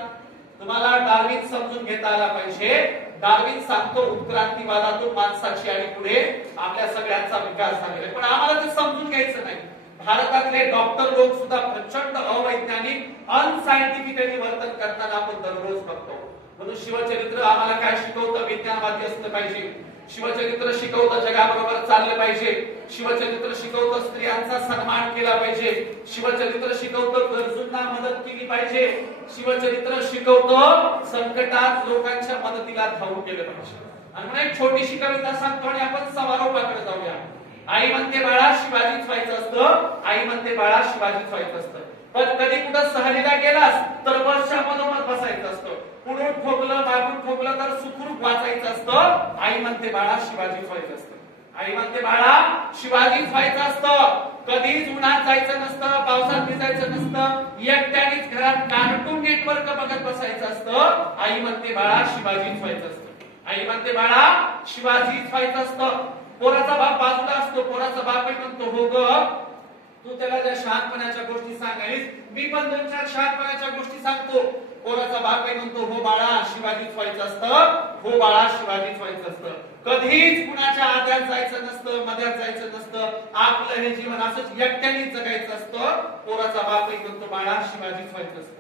तुम्हाला डार्विन समजून घेता आला पाहिजे. डार्विन सांगतो उत्क्रांतीवादातून माणसाची आणि पुढे आपल्या सगळ्यांचा विकास झालेला आहे. पण आम्हाला ते समजून घ्यायचं नाही. भारतातले डॉक्टर लोक सुद्धा प्रचंड अवैज्ञानिक अनसायंटिफिकली वर्तन करताना आपण दररोज बघतो. म्हणून शिवचरित्र आम्हाला काय शिकवतं? विज्ञानवादी असलं पाहिजे. शिवचरित्र शिकवतं जगाबरोबर चाललं पाहिजे. शिवचरित्र शिकवतं स्त्रियांचा सन्मान केला पाहिजे. शिवचरित्र शिकवतं गरजूंना मदत केली पाहिजे. शिवचरित्र शिकवतं संकटात लोकांच्या मदतीला धावून गेलं पाहिजे. आणि म्हणून एक छोटीशी कविता सांगतो आणि आपण समारोपाकडे जाऊया. आई म्हणते बाळा शिवाजीच व्हायचं असतं, आई म्हणते बाळा शिवाजीच व्हायचं असतं. पण कधी कुठं सहलीला गेलास तर वर्षा मधोमध बसायचं असतं, पुढून ठोकलं मागून ठोकलं तर सुखरूप वाचायचं असतं. आई म्हणते बाळा शिवाजीच व्हायचं असतं, आई म्हणते बाळा शिवाजीच व्हायचं असतं. कधीच उन्हात जायचं नसतं, पावसात भिजायचं नसतं, एकट्यानेच घरात कार्टून नेटवर्क बघत बसायचं असतं. आई म्हणते बाळा शिवाजीच व्हायचं असतं, आई म्हणते बाळा शिवाजीच व्हायचं असतं. पोराचा बाप बाजूला असतो, पोराचा बाप म्हणतो हो ग, तू त्याला ज्या शहाणपणाच्या गोष्टी सांगायलीस मी पण 2-4 शहाणपणाच्या गोष्टी सांगतो. पोराचा बाप म्हणतो हो बाळा शिवाजीच व्हायचं असतं, हो बाळा शिवाजीच व्हायचं असतं. कधीच कुणाच्या आद्यात जायचं नसतं, मध्यात जायचं नसतं, आपलं हे जीवन असंच एकट्यानेच जगायचं असतं. पोराचा बाप म्हणतो बाळा शिवाजीच व्हायचं असतं,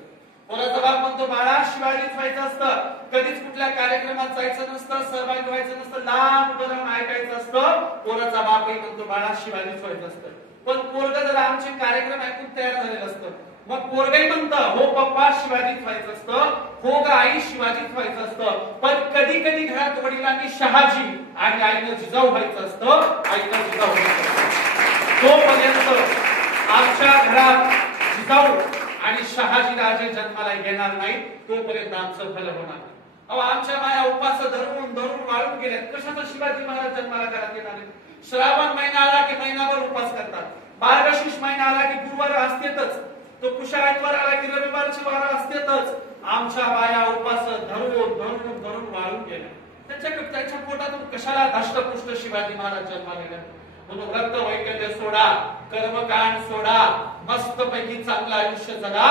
पोराचा बाप म्हणतो बाळा शिवाजीच व्हायचं असतं. कधीच कुठल्या कार्यक्रमात जायचं नसतं, सहभागी व्हायचं नसतं, लांब उभं राहून ऐकायचं असतं. पोराचा बाप म्हणतो बाळा शिवाजीच व्हायचं असतं. पण पोरगं जर आमचे कार्यक्रम ऐकून तयार झालेलं असतं, मग पोरगही म्हणतं हो पप्पा शिवाजीच व्हायचं असतं, हो ग आई शिवाजीच व्हायचं असतं. पण कधी कधी घरात वडिलांनी शहाजी आणि आईनं जिजाऊ व्हायचं असतं, आईनं जिजाऊ व्हायचं असतं. तोपर्यंत आमच्या घरात जिजाऊ आणि शहाजी राजे जन्माला येणार नाही, तोपर्यंत आमचं भलं होणार नाही. अहो आमच्या माया उपास धरून धरून वाळून गेल्यात, कशाचा शिवाजी महाराज जन्माला घरात येणार आहे? श्रावण महिना आला की महिनाभर उपास करतात, मार्गशीर्ष महिना आला की गुरुवार असतेच, तो पुष्याळीवार आला की रविवारचे वार असतेच. आमच्या बाया उपास धरून धरून धरून वाळून गेल्या. त्यांच्या पोटातून कशाला धष्टपुष्ट शिवाजी महाराज जन्माला गेला? म्हणून रक्त वैकल्य सोडा, कर्मकांड सोडा, मस्तपैकी चांगलं आयुष्य जगा,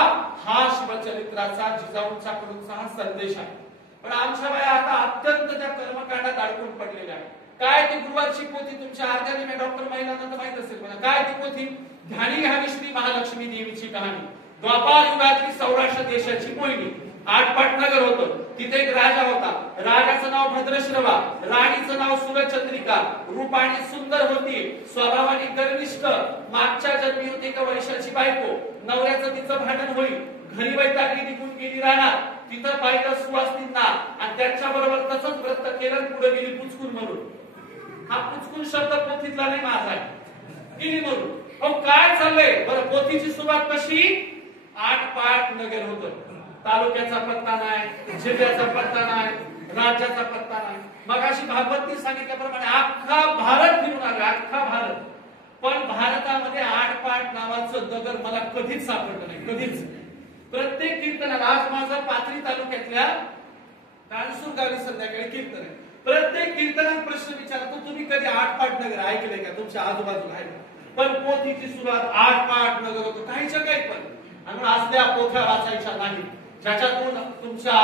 हा शिवचरित्राचा जिजाऊंचा कडूनचा हा संदेश आहे. पण आमच्या बाया आता अत्यंत त्या कर्मकांडात अडकून पडलेल्या आहेत. काय ती गुरुवारची पोथी तुमच्या अर्ध्याने मी डॉक्टर महिलांना माहित असेल मला, काय ती पोथी? ध्यानी घ्यावी श्री महालक्ष्मी देवीची कहाणी. द्वापार युगातली सौराष्ट्र देशाची मोहिनी. आटपाट नगर होतं, तिथे एक राजा होता, राजाचं नाव भद्रश्रवा, राणीचं नाव सुरचंद्रिका. रूपाने सुंदर होती, स्वभावाने गर्विष्ठ, मागच्या जन्मी होती का वैशाची बायको. नवऱ्याचं तिचं भांडण होईल, घरी वैतागली निघून गेली राहणार, तिथं पाहिलं सुवासिनींना आणि त्यांच्या बरोबर तसंच व्रत केलं, पुढे गेली पुचकून म्हणून. हा पुचकून शब्द पोथीतला नाही माझा आहे, गेली म्हणून. अहो काय चाललंय बरं? पोथीची सुरुवात कशी? आटपाट नगर होतं, तालुक्याचा पत्ता नाही, जिल्ह्याचा पत्ता नाही, राज्याचा पत्ता नाही. मग अशी भागवती सांगितल्याप्रमाणे अख्खा भारत फिरून आले, अख्खा भारत. पण भारतामध्ये आटपाट नावाचं नगर मला कधीच सापडलं नाही, कधीच. प्रत्येक कीर्तनाला, आज माझं पाथरी तालुक्यातल्या कानसूर गावी संध्याकाळी कीर्तन आहे, प्रत्येक कीर्तनात प्रश्न विचारतो तुम्ही कधी आटपाट नगर ऐकले का? तुमच्या आजूबाजूला आहे का? पण पोथीची सुरुवात आटपाट नगर होतं, काहीच्या काही पण. आणि असल्या पोथ्या वाचायच्या नाही ज्याच्यातून तुमच्या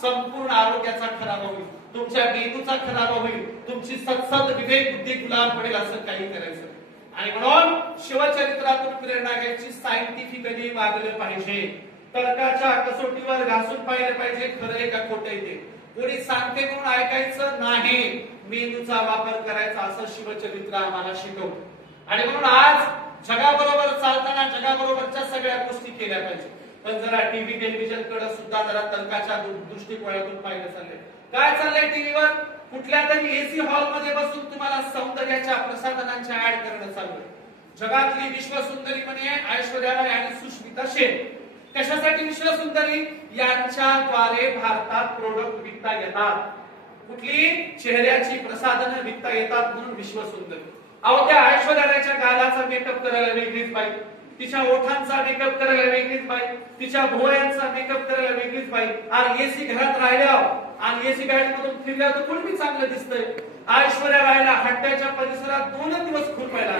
संपूर्ण आरोग्याचा खराब होईल, तुमच्या मेंदूचा खराब होईल, तुमची सत्सद विवेक बुद्धी गुलाम पडेल, असं काही करायचं. आणि म्हणून शिवचरित्रातून प्रेरणा घ्यायची, सायंटिफिकली वागलं पाहिजे, तर्काच्या कसोटीवर घासून पाहिलं पाहिजे, खरंय का खोटंय ते. कोणी सांगते म्हणून ऐकायचं नाही, मेंदूचा वापर करायचा, असं शिवचरित्र आम्हाला शिकवतं. आणि म्हणून आज जगाबरोबर चालताना जगाबरोबरच्या सगळ्या गोष्टी केल्या पाहिजे. पण जरा टीव्ही टेलिव्हिजन कडे सुद्धा जरा तर्काच्या दृष्टिकोनातून पाहिलं चाललंय. काय चाललंय टीव्हीवर? कुठल्या तरी एसी हॉल मध्ये बसून तुम्हाला सौंदर्याच्या प्रसाधनांच्या ऍड करणं चालू आहे. जगातली विश्वसुंदरी म्हणे ऐश्वर्या राय आणि सुष्मिता सेन. कशासाठी विश्वसुंदरी? यांच्याद्वारे भारतात प्रोडक्ट विकता येतात. कुठली? चेहऱ्याची प्रसाधनं विकता येतात म्हणून विश्वसुंदरी. अहो त्या ऐश्वर्या रायच्या गालाचा मेकअप करायला वेगळीच बाई, तिच्या ओठांचा मेकअप करायला वेगळीच बाई, तिच्या भोवयांचा मेकअप करायला वेगळीच बाई. आणि एसी घरात राहिल्या आणि एसी गाडीमधून फिरल्या तर कोणी चांगलं दिसतंय. ऐश्वर्या रायला हट्ट्याच्या परिसरात 2 दिवस खुरपायला,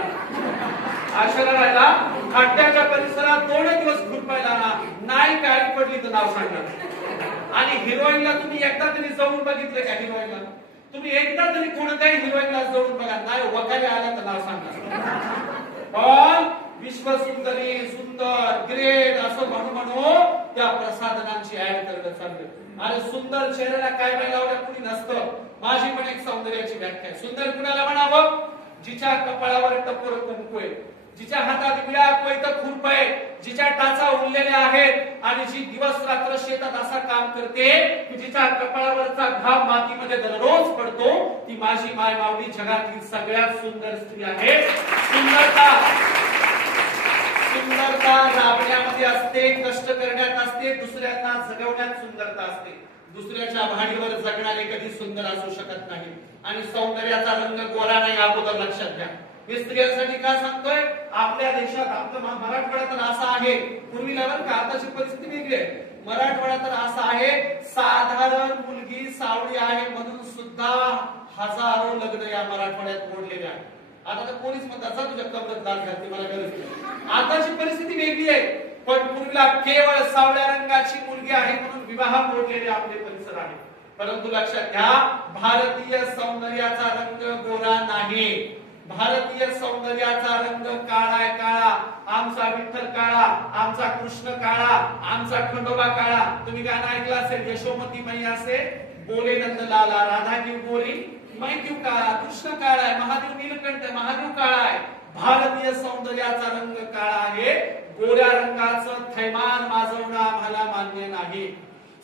ऐश्वर्या रायला हट्ट्याच्या परिसरात 2 दिवस खुरपायला नाही, गाडी पडली तर नाव सांगणार. आणि हिरोईनला तुम्ही एकदा तरी जाऊन बघितलं का? हिरोईनला तुम्ही एकदा तरी कोणत्याही हिरोईनला जाऊन बघा, नाही वकाले आला तर नाव सांगणार. पण विश्वसुंदरी, सुंदर, ग्रेट असं म्हणू त्या प्रसाधनांची ऍड करणं चाललं. आणि सुंदर चेहऱ्याला काय बाई लावल्या कुणी नसतं. माझी पण एक सौंदर्याची व्याख्या आहे. सुंदर कुणाला म्हणावं? जिच्या कपाळावर टपोर कुंकू आहे, जिच्या हातात विळा कोयत खुरप आहे, जिच्या टाचा उरलेल्या आहेत आणि जी दिवस रात्र शेतात असा काम करते की जिच्या कपाळावरचा घाम मातीमध्ये दररोज पडतो, ती माझी माय माऊली जगातली सगळ्यात सुंदर स्त्री आहे. सुंदरता राबण्यामध्ये असते, कष्ट करण्यात असते, दुसऱ्यांना जगवण्यात सुंदरता असते. दुसऱ्याच्या भाडीवर जगणारे कधी सुंदर असू शकत नाही. आणि सौंदर्याचा रंग गोरा नाही, अगोदर लक्षात घ्या. मी स्त्रियांसाठी का सांगतोय? आपल्या देशात आपलं मराठवाडा तर असा आहे, पूर्वीला बरं का, आताची परिस्थिती वेगळी आहे. मराठवाडा तर असा आहे, साधारण मुलगी सावळी आहे म्हणून सुद्धा हजारो लग्न या मराठवाड्यात मोडलेले आहेत. आता तर कोणीच म्हणतात जा तुझ्या कमरेत दात घालते, मला गरज नाही. आताची परिस्थिती वेगळी आहे, पण पूर्वीला केवळ सावळ्या रंगाची मुलगी आहे म्हणून विवाह मोडलेले आपले परिसर आहेत. परंतु लक्षात घ्या, भारतीय सौंदर्याचा रंग गोरा नाही, भारतीय सौंदर्याचा रंग काळा आहे. काळा, आमचा विठ्ठल काळा, आमचा कृष्ण काळा, आमचा खंडोबा काळा. तुम्ही गाणं ऐकलं असेल, यशोमती मैया से बोले नंद लाला, राधा क्यों गोरी मैं क्यों काळा. कृष्ण काळा आहे, महादेव नीलकंठ आहे, महादेव काळा आहे. भारतीय सौंदर्याचा रंग काळा आहे. गोऱ्या रंगाचं थैमान माजवणं आम्हाला मान्य नाही.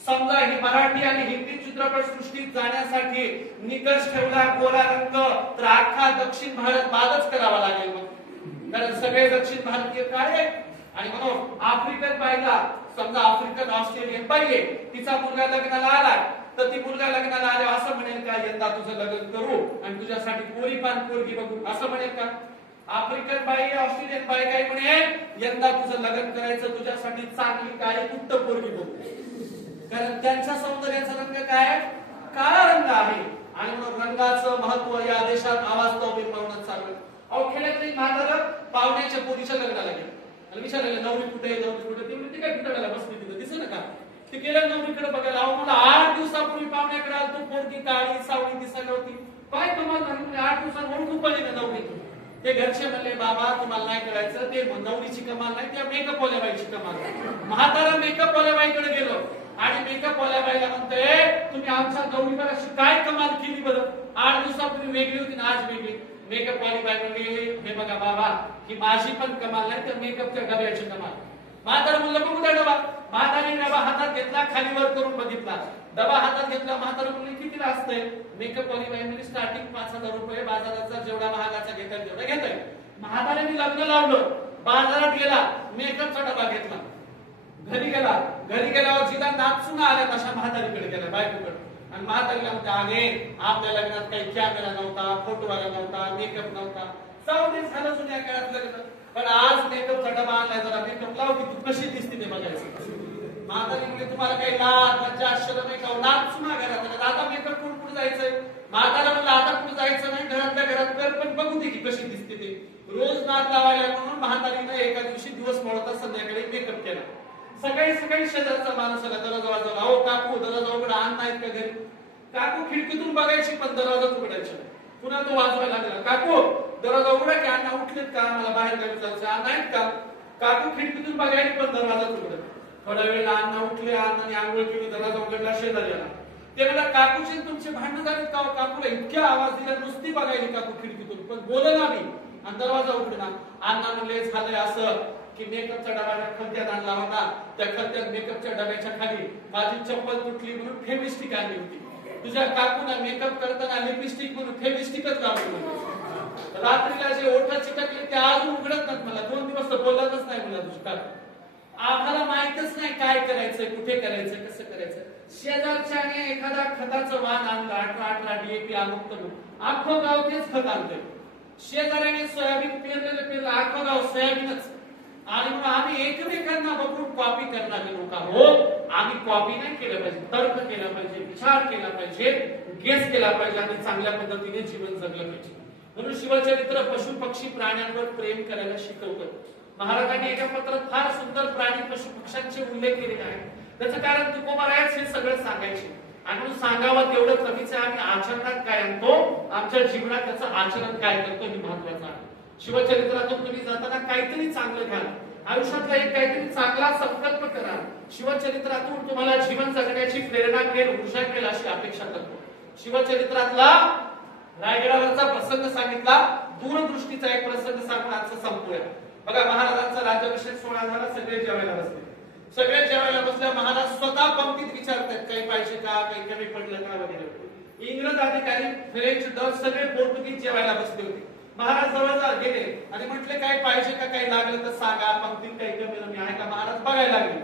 समजा ही मराठी आणि हिंदी चित्रपट सृष्टीत जाण्यासाठी निकष ठेवला गोरा रंग, तर अख्खा दक्षिण भारत बादच करावा लागेल मग, कारण सगळे दक्षिण भारतीय काळे. आणि म्हणून आफ्रिकन बाईला, समजा आफ्रिकन ऑस्ट्रेलियन बाई आहे, तिचा मुलगा लग्नाला आलाय, तर ती मुलगा लग्नाला आले असं म्हणेल का यंदा तुझं लग्न करू आणि तुझ्यासाठी पोरी पान पोरगी बघू, असं म्हणेल का? आफ्रिकन बाई, ऑस्ट्रेलियन बाई काय म्हणेल, यंदा तुझं लग्न करायचं, तुझ्यासाठी चांगली काळी कुट्ट पोरगी बघू. कारण त्यांच्या सौंदर्याचा रंग काय? काळा रंग आहे. आणि म्हणून रंगाचं महत्व या देशात अवास्तव बिंबवण्यात चालू आहे. अहो, खेड्यातली म्हातारं पाहुण्याच्या पोरीच्या लग्नाला गेली आणि विचारलं नवरी कुठे आहे, नवरी कुठे? ती म्हणते काय कुठे बसली तिथं, दिसत का? ती गेल्या नवरीकडे बघायला. अहो, मला 8 दिवसापूर्वी पाहुण्याकडे आलो, पोरगी काळी सावळी दिसायला होती. काय कमाल झाली, 8 दिवसांवरून झोपली ना नवरी. ते घरचे म्हणले बाबा तुम्हाला नाही करायचं, ते नवरीची कमाल नाही, त्या मेकअप वाल्या बाईची कमाल. म्हातारा मेकअप वाल्या बाईकडे गेलो आणि मेकअप वाल्या बाईला म्हणतोय तुम्ही आमच्या गौरीवर अशी काय कमाल केली बरं? 8 दिवसापूर्वी वेगळी होती ना आज वेगळी. मेकअप वाली बाई म्हणली हे बघा बाबा, ही माझी पण कमाल नाही, तर मेकअपच्या डब्याची कमाल. म्हातारा म्हणलं बघू त्या डबा. म्हातारी डबा हातात घेतला, खाली वर करून बघितला, डबा हातात घेतला. म्हातारा म्हणले कितीला असतंय? मेकअप वाली बाई म्हणजे स्टार्टिंग 5,000 रुपये, बाजाराचा जेवढा महागाचा घेतात तेवढा घेताय. म्हाताऱ्याने लग्न लावलं, बाजारात गेला, मेकअपचा डबा घेतला, घरी गेला. घरी गेल्यावर जिला नाचून आल्या तशा म्हातारीकडे गेला, बायकोकडे. आणि म्हातारीला म्हणते अगे आपल्या लग्नात काही कॅमेरा नव्हता, फोटोवाला नव्हता, मेकअप नव्हता. चौदे झालं जुन्या काळात लग्न, पण आज मेकअपचा डबा आणलाय, जरा मेकअप लाव की तू कशी दिसते ते बघायचं. म्हातारी म्हणजे तुम्हाला काही लाज लज्जा शरम आहे का? नाचून घरात आता मेकअप करून कुठे जायचंय? म्हातारा म्हणलं आता कुठे जायचं नाही, घरातल्या घरात कर, पण बघू दे की कशी दिसते ते. रोज नाच लावायला म्हणून म्हातारीनं एका दिवशी दिवस मोडता संध्याकाळी मेकअप केला. सकाळी सकाळी शेजारचा माणूस आला, दरवाजा वाजवला. अहो काकू दरवाजा उघडा, आण नाहीत का घरी? काकू खिडकीतून बघायची पण दरवाजाच उघडायचा. पुन्हा तो वाजवायला लागला, काकू दरवाजा उघडा की अण्णा उठलेत का, मला बाहेर गावी जायचं. नाहीत का? काकू खिडकीतून बघायची पण दरवाजाच उघडत. थोड्या वेळेला अण्णा उठले, अण्णाने आंघोळ केली, दरवाजा उघडला, शेजारी आला. ते मला काकूचे तुमचे भांडण झालेत का? काकूला इतक्या आवाज दिला, नुसती बघायली काकू खिडकीतून, पण बोलला नाही आणि दरवाजा उघडला. अण्णा म्हणले झालंय असं की मेकअपचा डबा खलत्यात आणला होता, त्या खलत्यात मेकअपच्या डब्याच्या खाली माझी चप्पल तुटली म्हणून फेविस्टिक आणली होती. तुझ्या काकूला मेकअप करताना लिपस्टिक म्हणून फेविस्टिकच लावली होती. रात्रीला जे ओठ चिटकले ते अजून उघडत नाहीत. मला 2 दिवस तर बोलतच नाही मला तुझी काकू. आम्हाला माहितच नाही काय करायचंय, कुठे करायचंय, कसं करायचं. शेजारच्याने एखादा खताचं वाण आणलं, 18 DAP अमुक तमुक, अख्खं गाव तेच खत आणतंय. शेजाऱ्याने सोयाबीन पेरलेलं अख्खं गाव सोयाबीनच. आणि मग आम्ही एकमेकांना बघून कॉपी करणारे लोक आहोत. आम्ही कॉपी नाही केलं पाहिजे, तर्क केला पाहिजे, विचार केला पाहिजे, गेस केला पाहिजे आणि चांगल्या पद्धतीने जीवन जगलं पाहिजे. म्हणून शिवचरित्र पशु पक्षी प्राण्यांवर प्रेम करायला शिकवतं. महाराजांनी एका पत्रात फार सुंदर प्राणी पशु पक्ष्यांचे उल्लेख केलेले आहे. त्याचं कारण तुकोबारायच हे सगळं सांगायचे आणि म्हणून सांगावं तेवढं कमीच आहे. आम्ही आचरणात काय आणतो, आमच्या जीवनात त्याचं आचरण काय करतो हे महत्वाचं आहे. शिवचरित्रातून तुम्ही जाताना काहीतरी चांगलं घ्या, आयुष्यातला एक काहीतरी चांगला संकल्प करा. शिवचरित्रातून तुम्हाला जीवन जगण्याची प्रेरणा मिळेल, ऊर्जा मिळेल अशी अपेक्षा करतो. शिवचरित्रातला रायगडावरचा प्रसंग सांगितला, दूरदृष्टीचा एक प्रसंग सांगून आजचं संपूया. बघा महाराजांचा राज्याभिषेक सोहळा झाला, सगळे जेवायला बसले. सगळे जेवायला बसल्या, महाराज स्वतः पंक्तीत विचारतात काही पाहिजे का, काही कमी पडलं का वगैरे. इंग्रज अधिकारी, फ्रेंच, डच सगळे पोर्तुगीज जेवायला बसले होते. महाराज जवळ गेले आणि म्हटले काय पाहिजे का, काही लागलं तर सांगा, पंक्तीत काही कमी आहे का. महाराज बघायला लागले.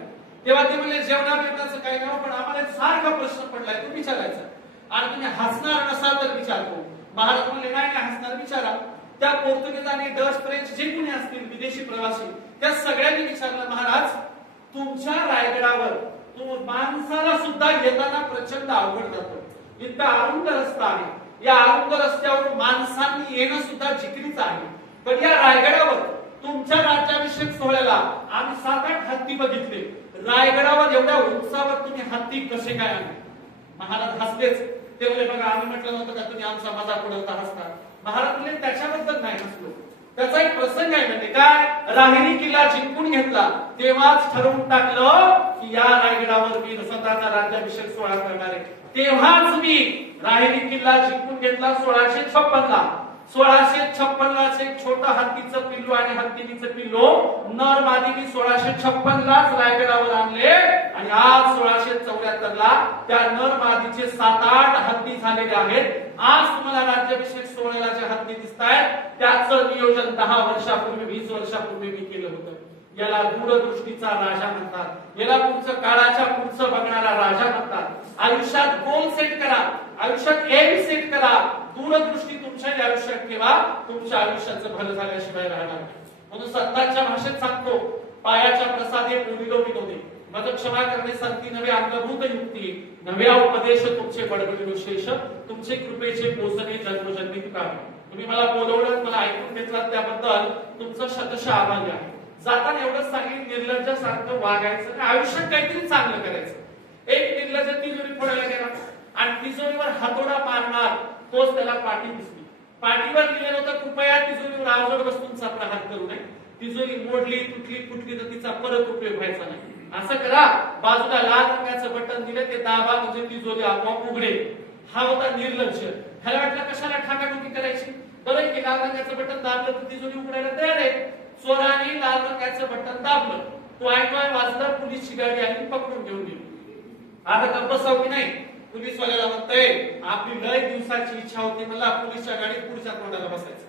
तेव्हा ते म्हणले जेवणाचं काही नाही, पण आम्हाला एक सारखा प्रश्न पडलाय, तो विचारायचा आणि तुम्ही हसणार नसाल तर विचारतो. महाराज म्हणले नाही हसणार, विचारा. त्या पोर्तुगीज आणि डच, फ्रेंच जे कोणी असतील विदेशी प्रवासी, त्या सगळ्यांनी विचारलं, महाराज तुमच्या रायगडावर माणसाला सुद्धा येताना प्रचंड अवघड जातं, इतका अरुंद रस्ता आहे, या अरुंद रस्त्यावर माणसांनी येणं सुद्धा जिकरीच आहे, पण या रायगडावर तुमच्या राज्याभिषेक सोहळ्याला आम्ही 7-8 हत्ती बघितले, रायगडावर एवढ्या उंचावर तुम्ही हत्ती कसे काय आले. महाराज हसलेच. ते बोले बघा आम्ही म्हटलं नव्हतं का तुम्ही आमचा मजाक उडवता हसता. महाराज म्हणले त्याच्याबद्दल नाही हसलो, त्याचा एक प्रसंग आहे. म्हणजे काय, राहिरी किल्ला जिंकून घेतला तेव्हाच ठरवून टाकलं की या रायगडावर मी स्वतःचा राज्याभिषेक सोहळा करणार आहे. तेव्हाच मी राहिरी किल्ला जिंकून घेतला 1656 ला. 1656 ला एक छोटा हत्तीचं पिल्लू आणि हत्तीचं पिल्लू नर मादी मी 1656 लाच रायगडावर आणले आणि आज 1674 ला त्या नर मादीचे 7-8 हत्ती झालेले आहेत. आज तुम्हाला राज्याभिषेक सोहळ्याला जे हत्ती दिसतायत त्याचं नियोजन 10 वर्षापूर्वी 20 वर्षापूर्वी मी केलं होतं. याला दूरदृष्टीचा राजा म्हणतात, याला पुढचं काळाच्या पुढचं बघणारा राजा म्हणतात. आयुष्यात गोल सेट करा, आयुष्यात एम सेट करा, दूरदृष्टी तुमच्या आयुष्यात ठेवा, तुमच्या आयुष्याचं भलं झाल्याशिवाय राहणार नाही. म्हणून संतांच्या भाषेत सांगतो, पायाच्या प्रसादे बोलिलो विनोदे, मज क्षमा करणे संती नवे अंगभूत युक्ती, नव्या उपदेश तुमचे बडबडिलो शेष, तुमचे कृपेचे पोचणे जन्मजन्मी तुकावे. तुम्ही मला बोलवलं, मला ऐकून घेतलात त्याबद्दल तुमचं शतशः आभारी आहे. जाताना एवढंच सांगेन, निर्लज्जासारखं वागायचं आणि आयुष्यात काहीतरी चांगलं करायचं. एक निर्लज्ज तिजोरी फोडायला गेला आणि तिजोरीवर हातोडा मारणार, तोच त्याला पाटी दिसली. पाटीवर लिहिलेलं होतं कृपया तिजोरीवर अवजड वस्तूंचा प्रहार करू नये. तिजोरी मोडली, तुटली, फुटली तर तिचा परत उपयोग व्हायचा नाही. असं करा, बाजूला लाल रंगाचं बटन दिले, ते दाबा म्हणजे तिजोरी आपोआप उघडेल. हा होता निर्लज्ज. ह्याला वाटलं कशाला ठाकाठोकी करायची, बरं की लाल रंगाचं बटन दाबलं तर तिजोरी उघडायला तयार आहे. चोराने लाल रंगाचं बटन दाबलं, तो ऐकवाय वाजला, पोलीसची गाडी आली, पकडून घेऊन गेली. आता गप्प बसावं की नाही, पोलीसवाल्याला म्हणतोय आपली लय दिवसाची इच्छा होती मला पोलीसच्या गाडीत पुढच्या तोंडाला बसायचं.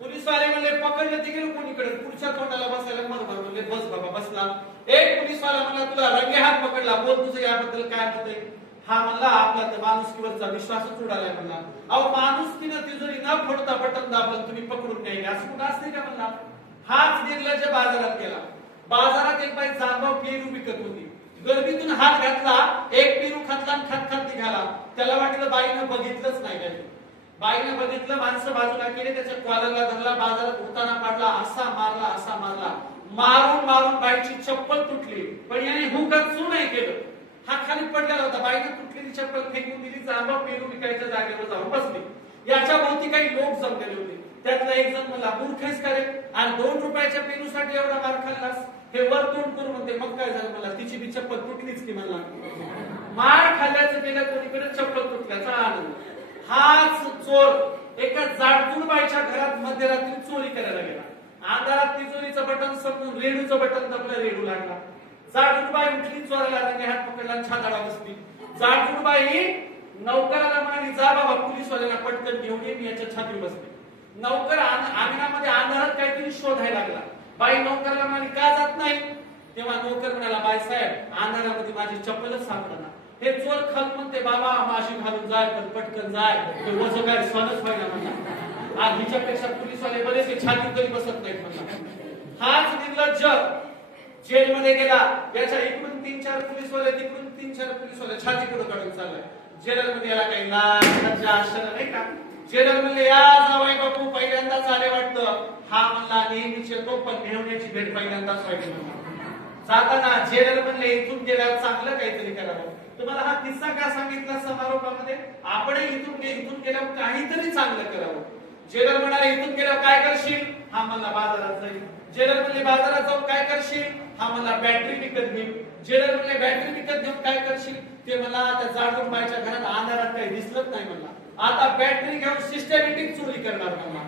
पोलीसवाले म्हणले पकडलं ते गेलो कोणीकडे, पुढच्या तोंडाला बसायला. मग म्हणले बस बाबा, बसला. एक पोलीसवाला म्हणला तुला रंगे हात पकडला, बोल तुझं याबद्दल काय मत आहे. हा म्हणला आपला तर माणुसकीवरचा विश्वासच उडालाय म्हणला. अहो माणुसकीनं तिजोरी न फोडता बटन दाबलं तुम्ही पकडून न्यायला, असं कुठं असते का म्हणला. हाच निर्लज्ज बाजारात गेला. बाजारात एक बाई जांभळ पेरू विकत होती. गर्दीतून हात घातला, एक पेरू खातला आणि खात खात निघाला. त्याला वाटलं बाईनं बघितलंच नाही काही. बाईनं बघितलं, माणसं बाजूला केले, त्याच्या कॉलरला धरला, बाजारात उताना पाडला, असा मारला, असा मारला. मारून मारून बाईची चप्पल तुटली, पण याने हुकत सू नाही केलं. हा खाली पडलेला होता, बाईने तुटलेली चप्पल फेकून दिली, जांभळ पेरू विकायच्या जागेवर जाऊन बसली. याच्या भोवती काही लोक जमलेले होते. त्यातला एक जण म्हणला मूर्खेस करे आणि 2 रुपयाच्या पेरूसाठी एवढा मार खाल्लास, हे वर तोंड करू म्हणते. मग काय झालं मला, तिची बी चप्पल तुटलीच की म्हणला. मार खाल्ल्याचं गेलं कोणीकडे, चप्पल तुटल्याचा आनंद. हाच चोर एका जाडजूडबाईच्या घरात मध्यरात्री चोरी करायला गेला. अंधारात तिजोरीचं बटन समजून रेडूचं बटन दाबलं, रेडू लागला. जाडजूडबाई उठली, चोराला रंगे हात पकडला, छाताडा बसली. जाडजूडबाई नौकराला म्हणाली जा बाबा पोलीसवाल्याला पटकन घेऊन ये, मी याच्या छाती बसते. नौकर अंगणामध्ये अंधारात काहीतरी शोधायला लागला. बाई नौकराला म्हणाली का जात नाही. तेव्हा नौकर म्हणाला बाई साहेब अंधारामध्ये माझी चप्पलच सापडणार. हे चोर खल म्हणते बाबा माझी घालून जाय, पण पटकन जाय, ते वजन काय सहनच व्हायला म्हणला. आज हिच्यापेक्षा पोलीसवाले बरेचसे छाती तरी बसत नाहीत म्हणला. हाच निर्लज्ज जेलमध्ये गेला. याच्या इकडून 3-4 पोलीसवाले, तिकडून 3-4 पोलीसवाले छाती कडून काढून चाललाय. जेलमध्ये याला काही लज्जा आश्चर्य नाही का. जेलर म्हणले या जावई बापू पहिल्यांदाच आले वाटतं. हा म्हणला नेहमीच येतो, पण मेहण्याची भेट पहिल्यांदाच व्हायची म्हणला. जाताना जेलर म्हणले इथून गेल्यावर चांगलं काहीतरी करावं. तुम्हाला हा किस्सा का सांगितला समारोपामध्ये, आपण इथून गेल्यावर काहीतरी चांगलं करावं. जेलर म्हणाले इथून गेल्यावर काय करशील. हा म्हणला बाजारात जाईल. जेलर म्हणले बाजारात जाऊन काय करशील. हा म्हणला बॅटरी विकत घेईल. जेलर म्हणले बॅटरी विकत घेऊन काय करशील. ते मला त्या जाडून बाईच्या घरात अंधारात काही दिसलंच नाही म्हणला. आता बॅटरी घेऊन सिस्टमॅटिक चोरी करणार म्हणला.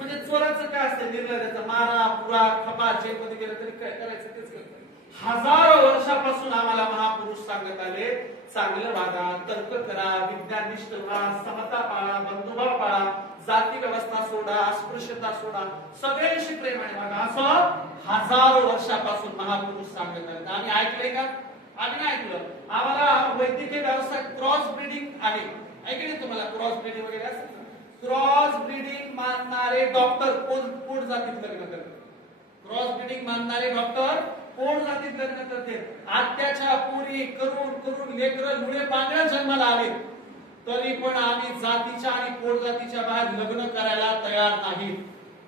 म्हणजे चोराचं काय असतं, निर्लज्जाचं मारा पुरा खपा जेलमध्ये गेलं तरी काय करायचं तेच करतात. हजारो वर्षापासून आम्हाला महापुरुष सांगत आले, चांगलं वागा, तर्क करा, विज्ञाननिष्ठ व्हा, समता पाळा, बंधुभाव पाळा, जाती व्यवस्था सोडा, अस्पृश्यता सोडा, सगळ्यांशी प्रेमाने वागा, असं हजारो वर्षापासून महापुरुष सांगत आले. आम्ही ऐकलंय का? आम्ही नाही ऐकलं. आम्हाला वैद्यकीय व्यवसायात क्रॉस ब्रीडिंग आहे, ऐकले तुम्हाला क्रॉस ब्रीडिंग वगैरे असतं. क्रॉस ब्रीडिंग मानणारे डॉक्टर पोट जातीत लग्न करतात. क्रॉस ब्रीडिंग मानणारे डॉक्टर पोट जातीत लग्न करते. आत्याच्या पोरी करून करून लेकरं मुळे पांढऱ्या जन्माला आले, तरी पण आम्ही जातीच्या आणि पोट जातीच्या बाहेर लग्न करायला तयार नाही.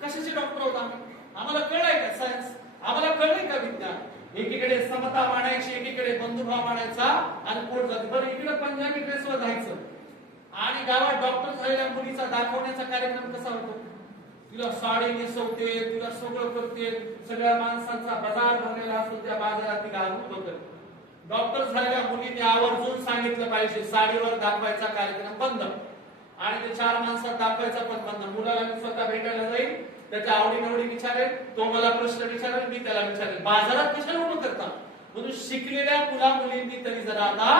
कशाचे डॉक्टर होत आम्ही? आम्हाला कळलंय का सायन्स? आम्हाला कळलंय का विज्ञान? एकीकडे समता मांडायची, एकीकडे बंधुभाव मांडायचा आणि पोट जाती. बरं, इकडे पंजाबी ड्रेसवर जायचं आणि गावात डॉक्टर झालेल्या मुलीचा दाखवण्याचा कार्यक्रम कसा होतो? तिला साडी नेसवते, तिला सगळं करते, सगळ्या माणसांचा बाजार भरलेला असतो, त्या बाजारात तिला आणून होतं. डॉक्टर झालेल्या मुलीने आवर्जून सांगितलं पाहिजे साडीवर दाखवायचा कार्यक्रम बंद आणि ते 4 माणसात दाखवायचा पण बंद. मुलाला मी स्वतः भेटायला जाईल, त्याच्या आवडीनिवडी विचारेल, तो मला प्रश्न विचारेल, मी त्याला विचारेल. बाजारात कशाला उभं करता? म्हणून शिकलेल्या मुला मुलींनी तरी जरा आता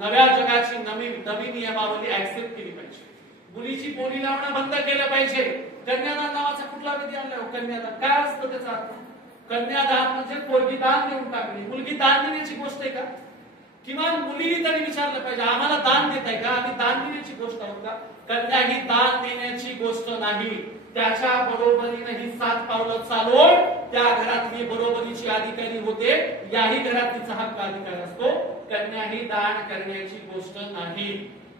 नव्या जगाची नवी नियमावली ऍक्सेप्ट केली पाहिजे. मुलीची बोली लावणं बंद केलं पाहिजे. कन्यादान नावाचा कुठला विधी आणलाय? कन्यादान काय असतं त्याचा अर्थ? कन्यादान म्हणजे पोरगी दान देऊन टाकणे. मुलगी दान देण्याची गोष्ट आहे का? किमान मुलीने तरी विचारलं पाहिजे, आम्हाला दान देताय का? आम्ही दान देण्याची गोष्ट आहोत का? कन्या ही दान देण्याची गोष्ट नाही. त्याच्या बरोबरीने ही 7 पावलं चालवून त्या घरातली बरोबरीची अधिकारी होते, याही घरात तिचा हक्क अधिकार असतो. कन्या ही दान करण्याची गोष्ट नाही.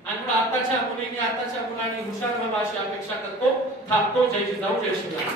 आणि आताच्या मुलीने, आताच्या मुलांनी हुशार व्हावं अशी अपेक्षा करतो. थांबतो. जय जिजाऊ, जय श्रीराम.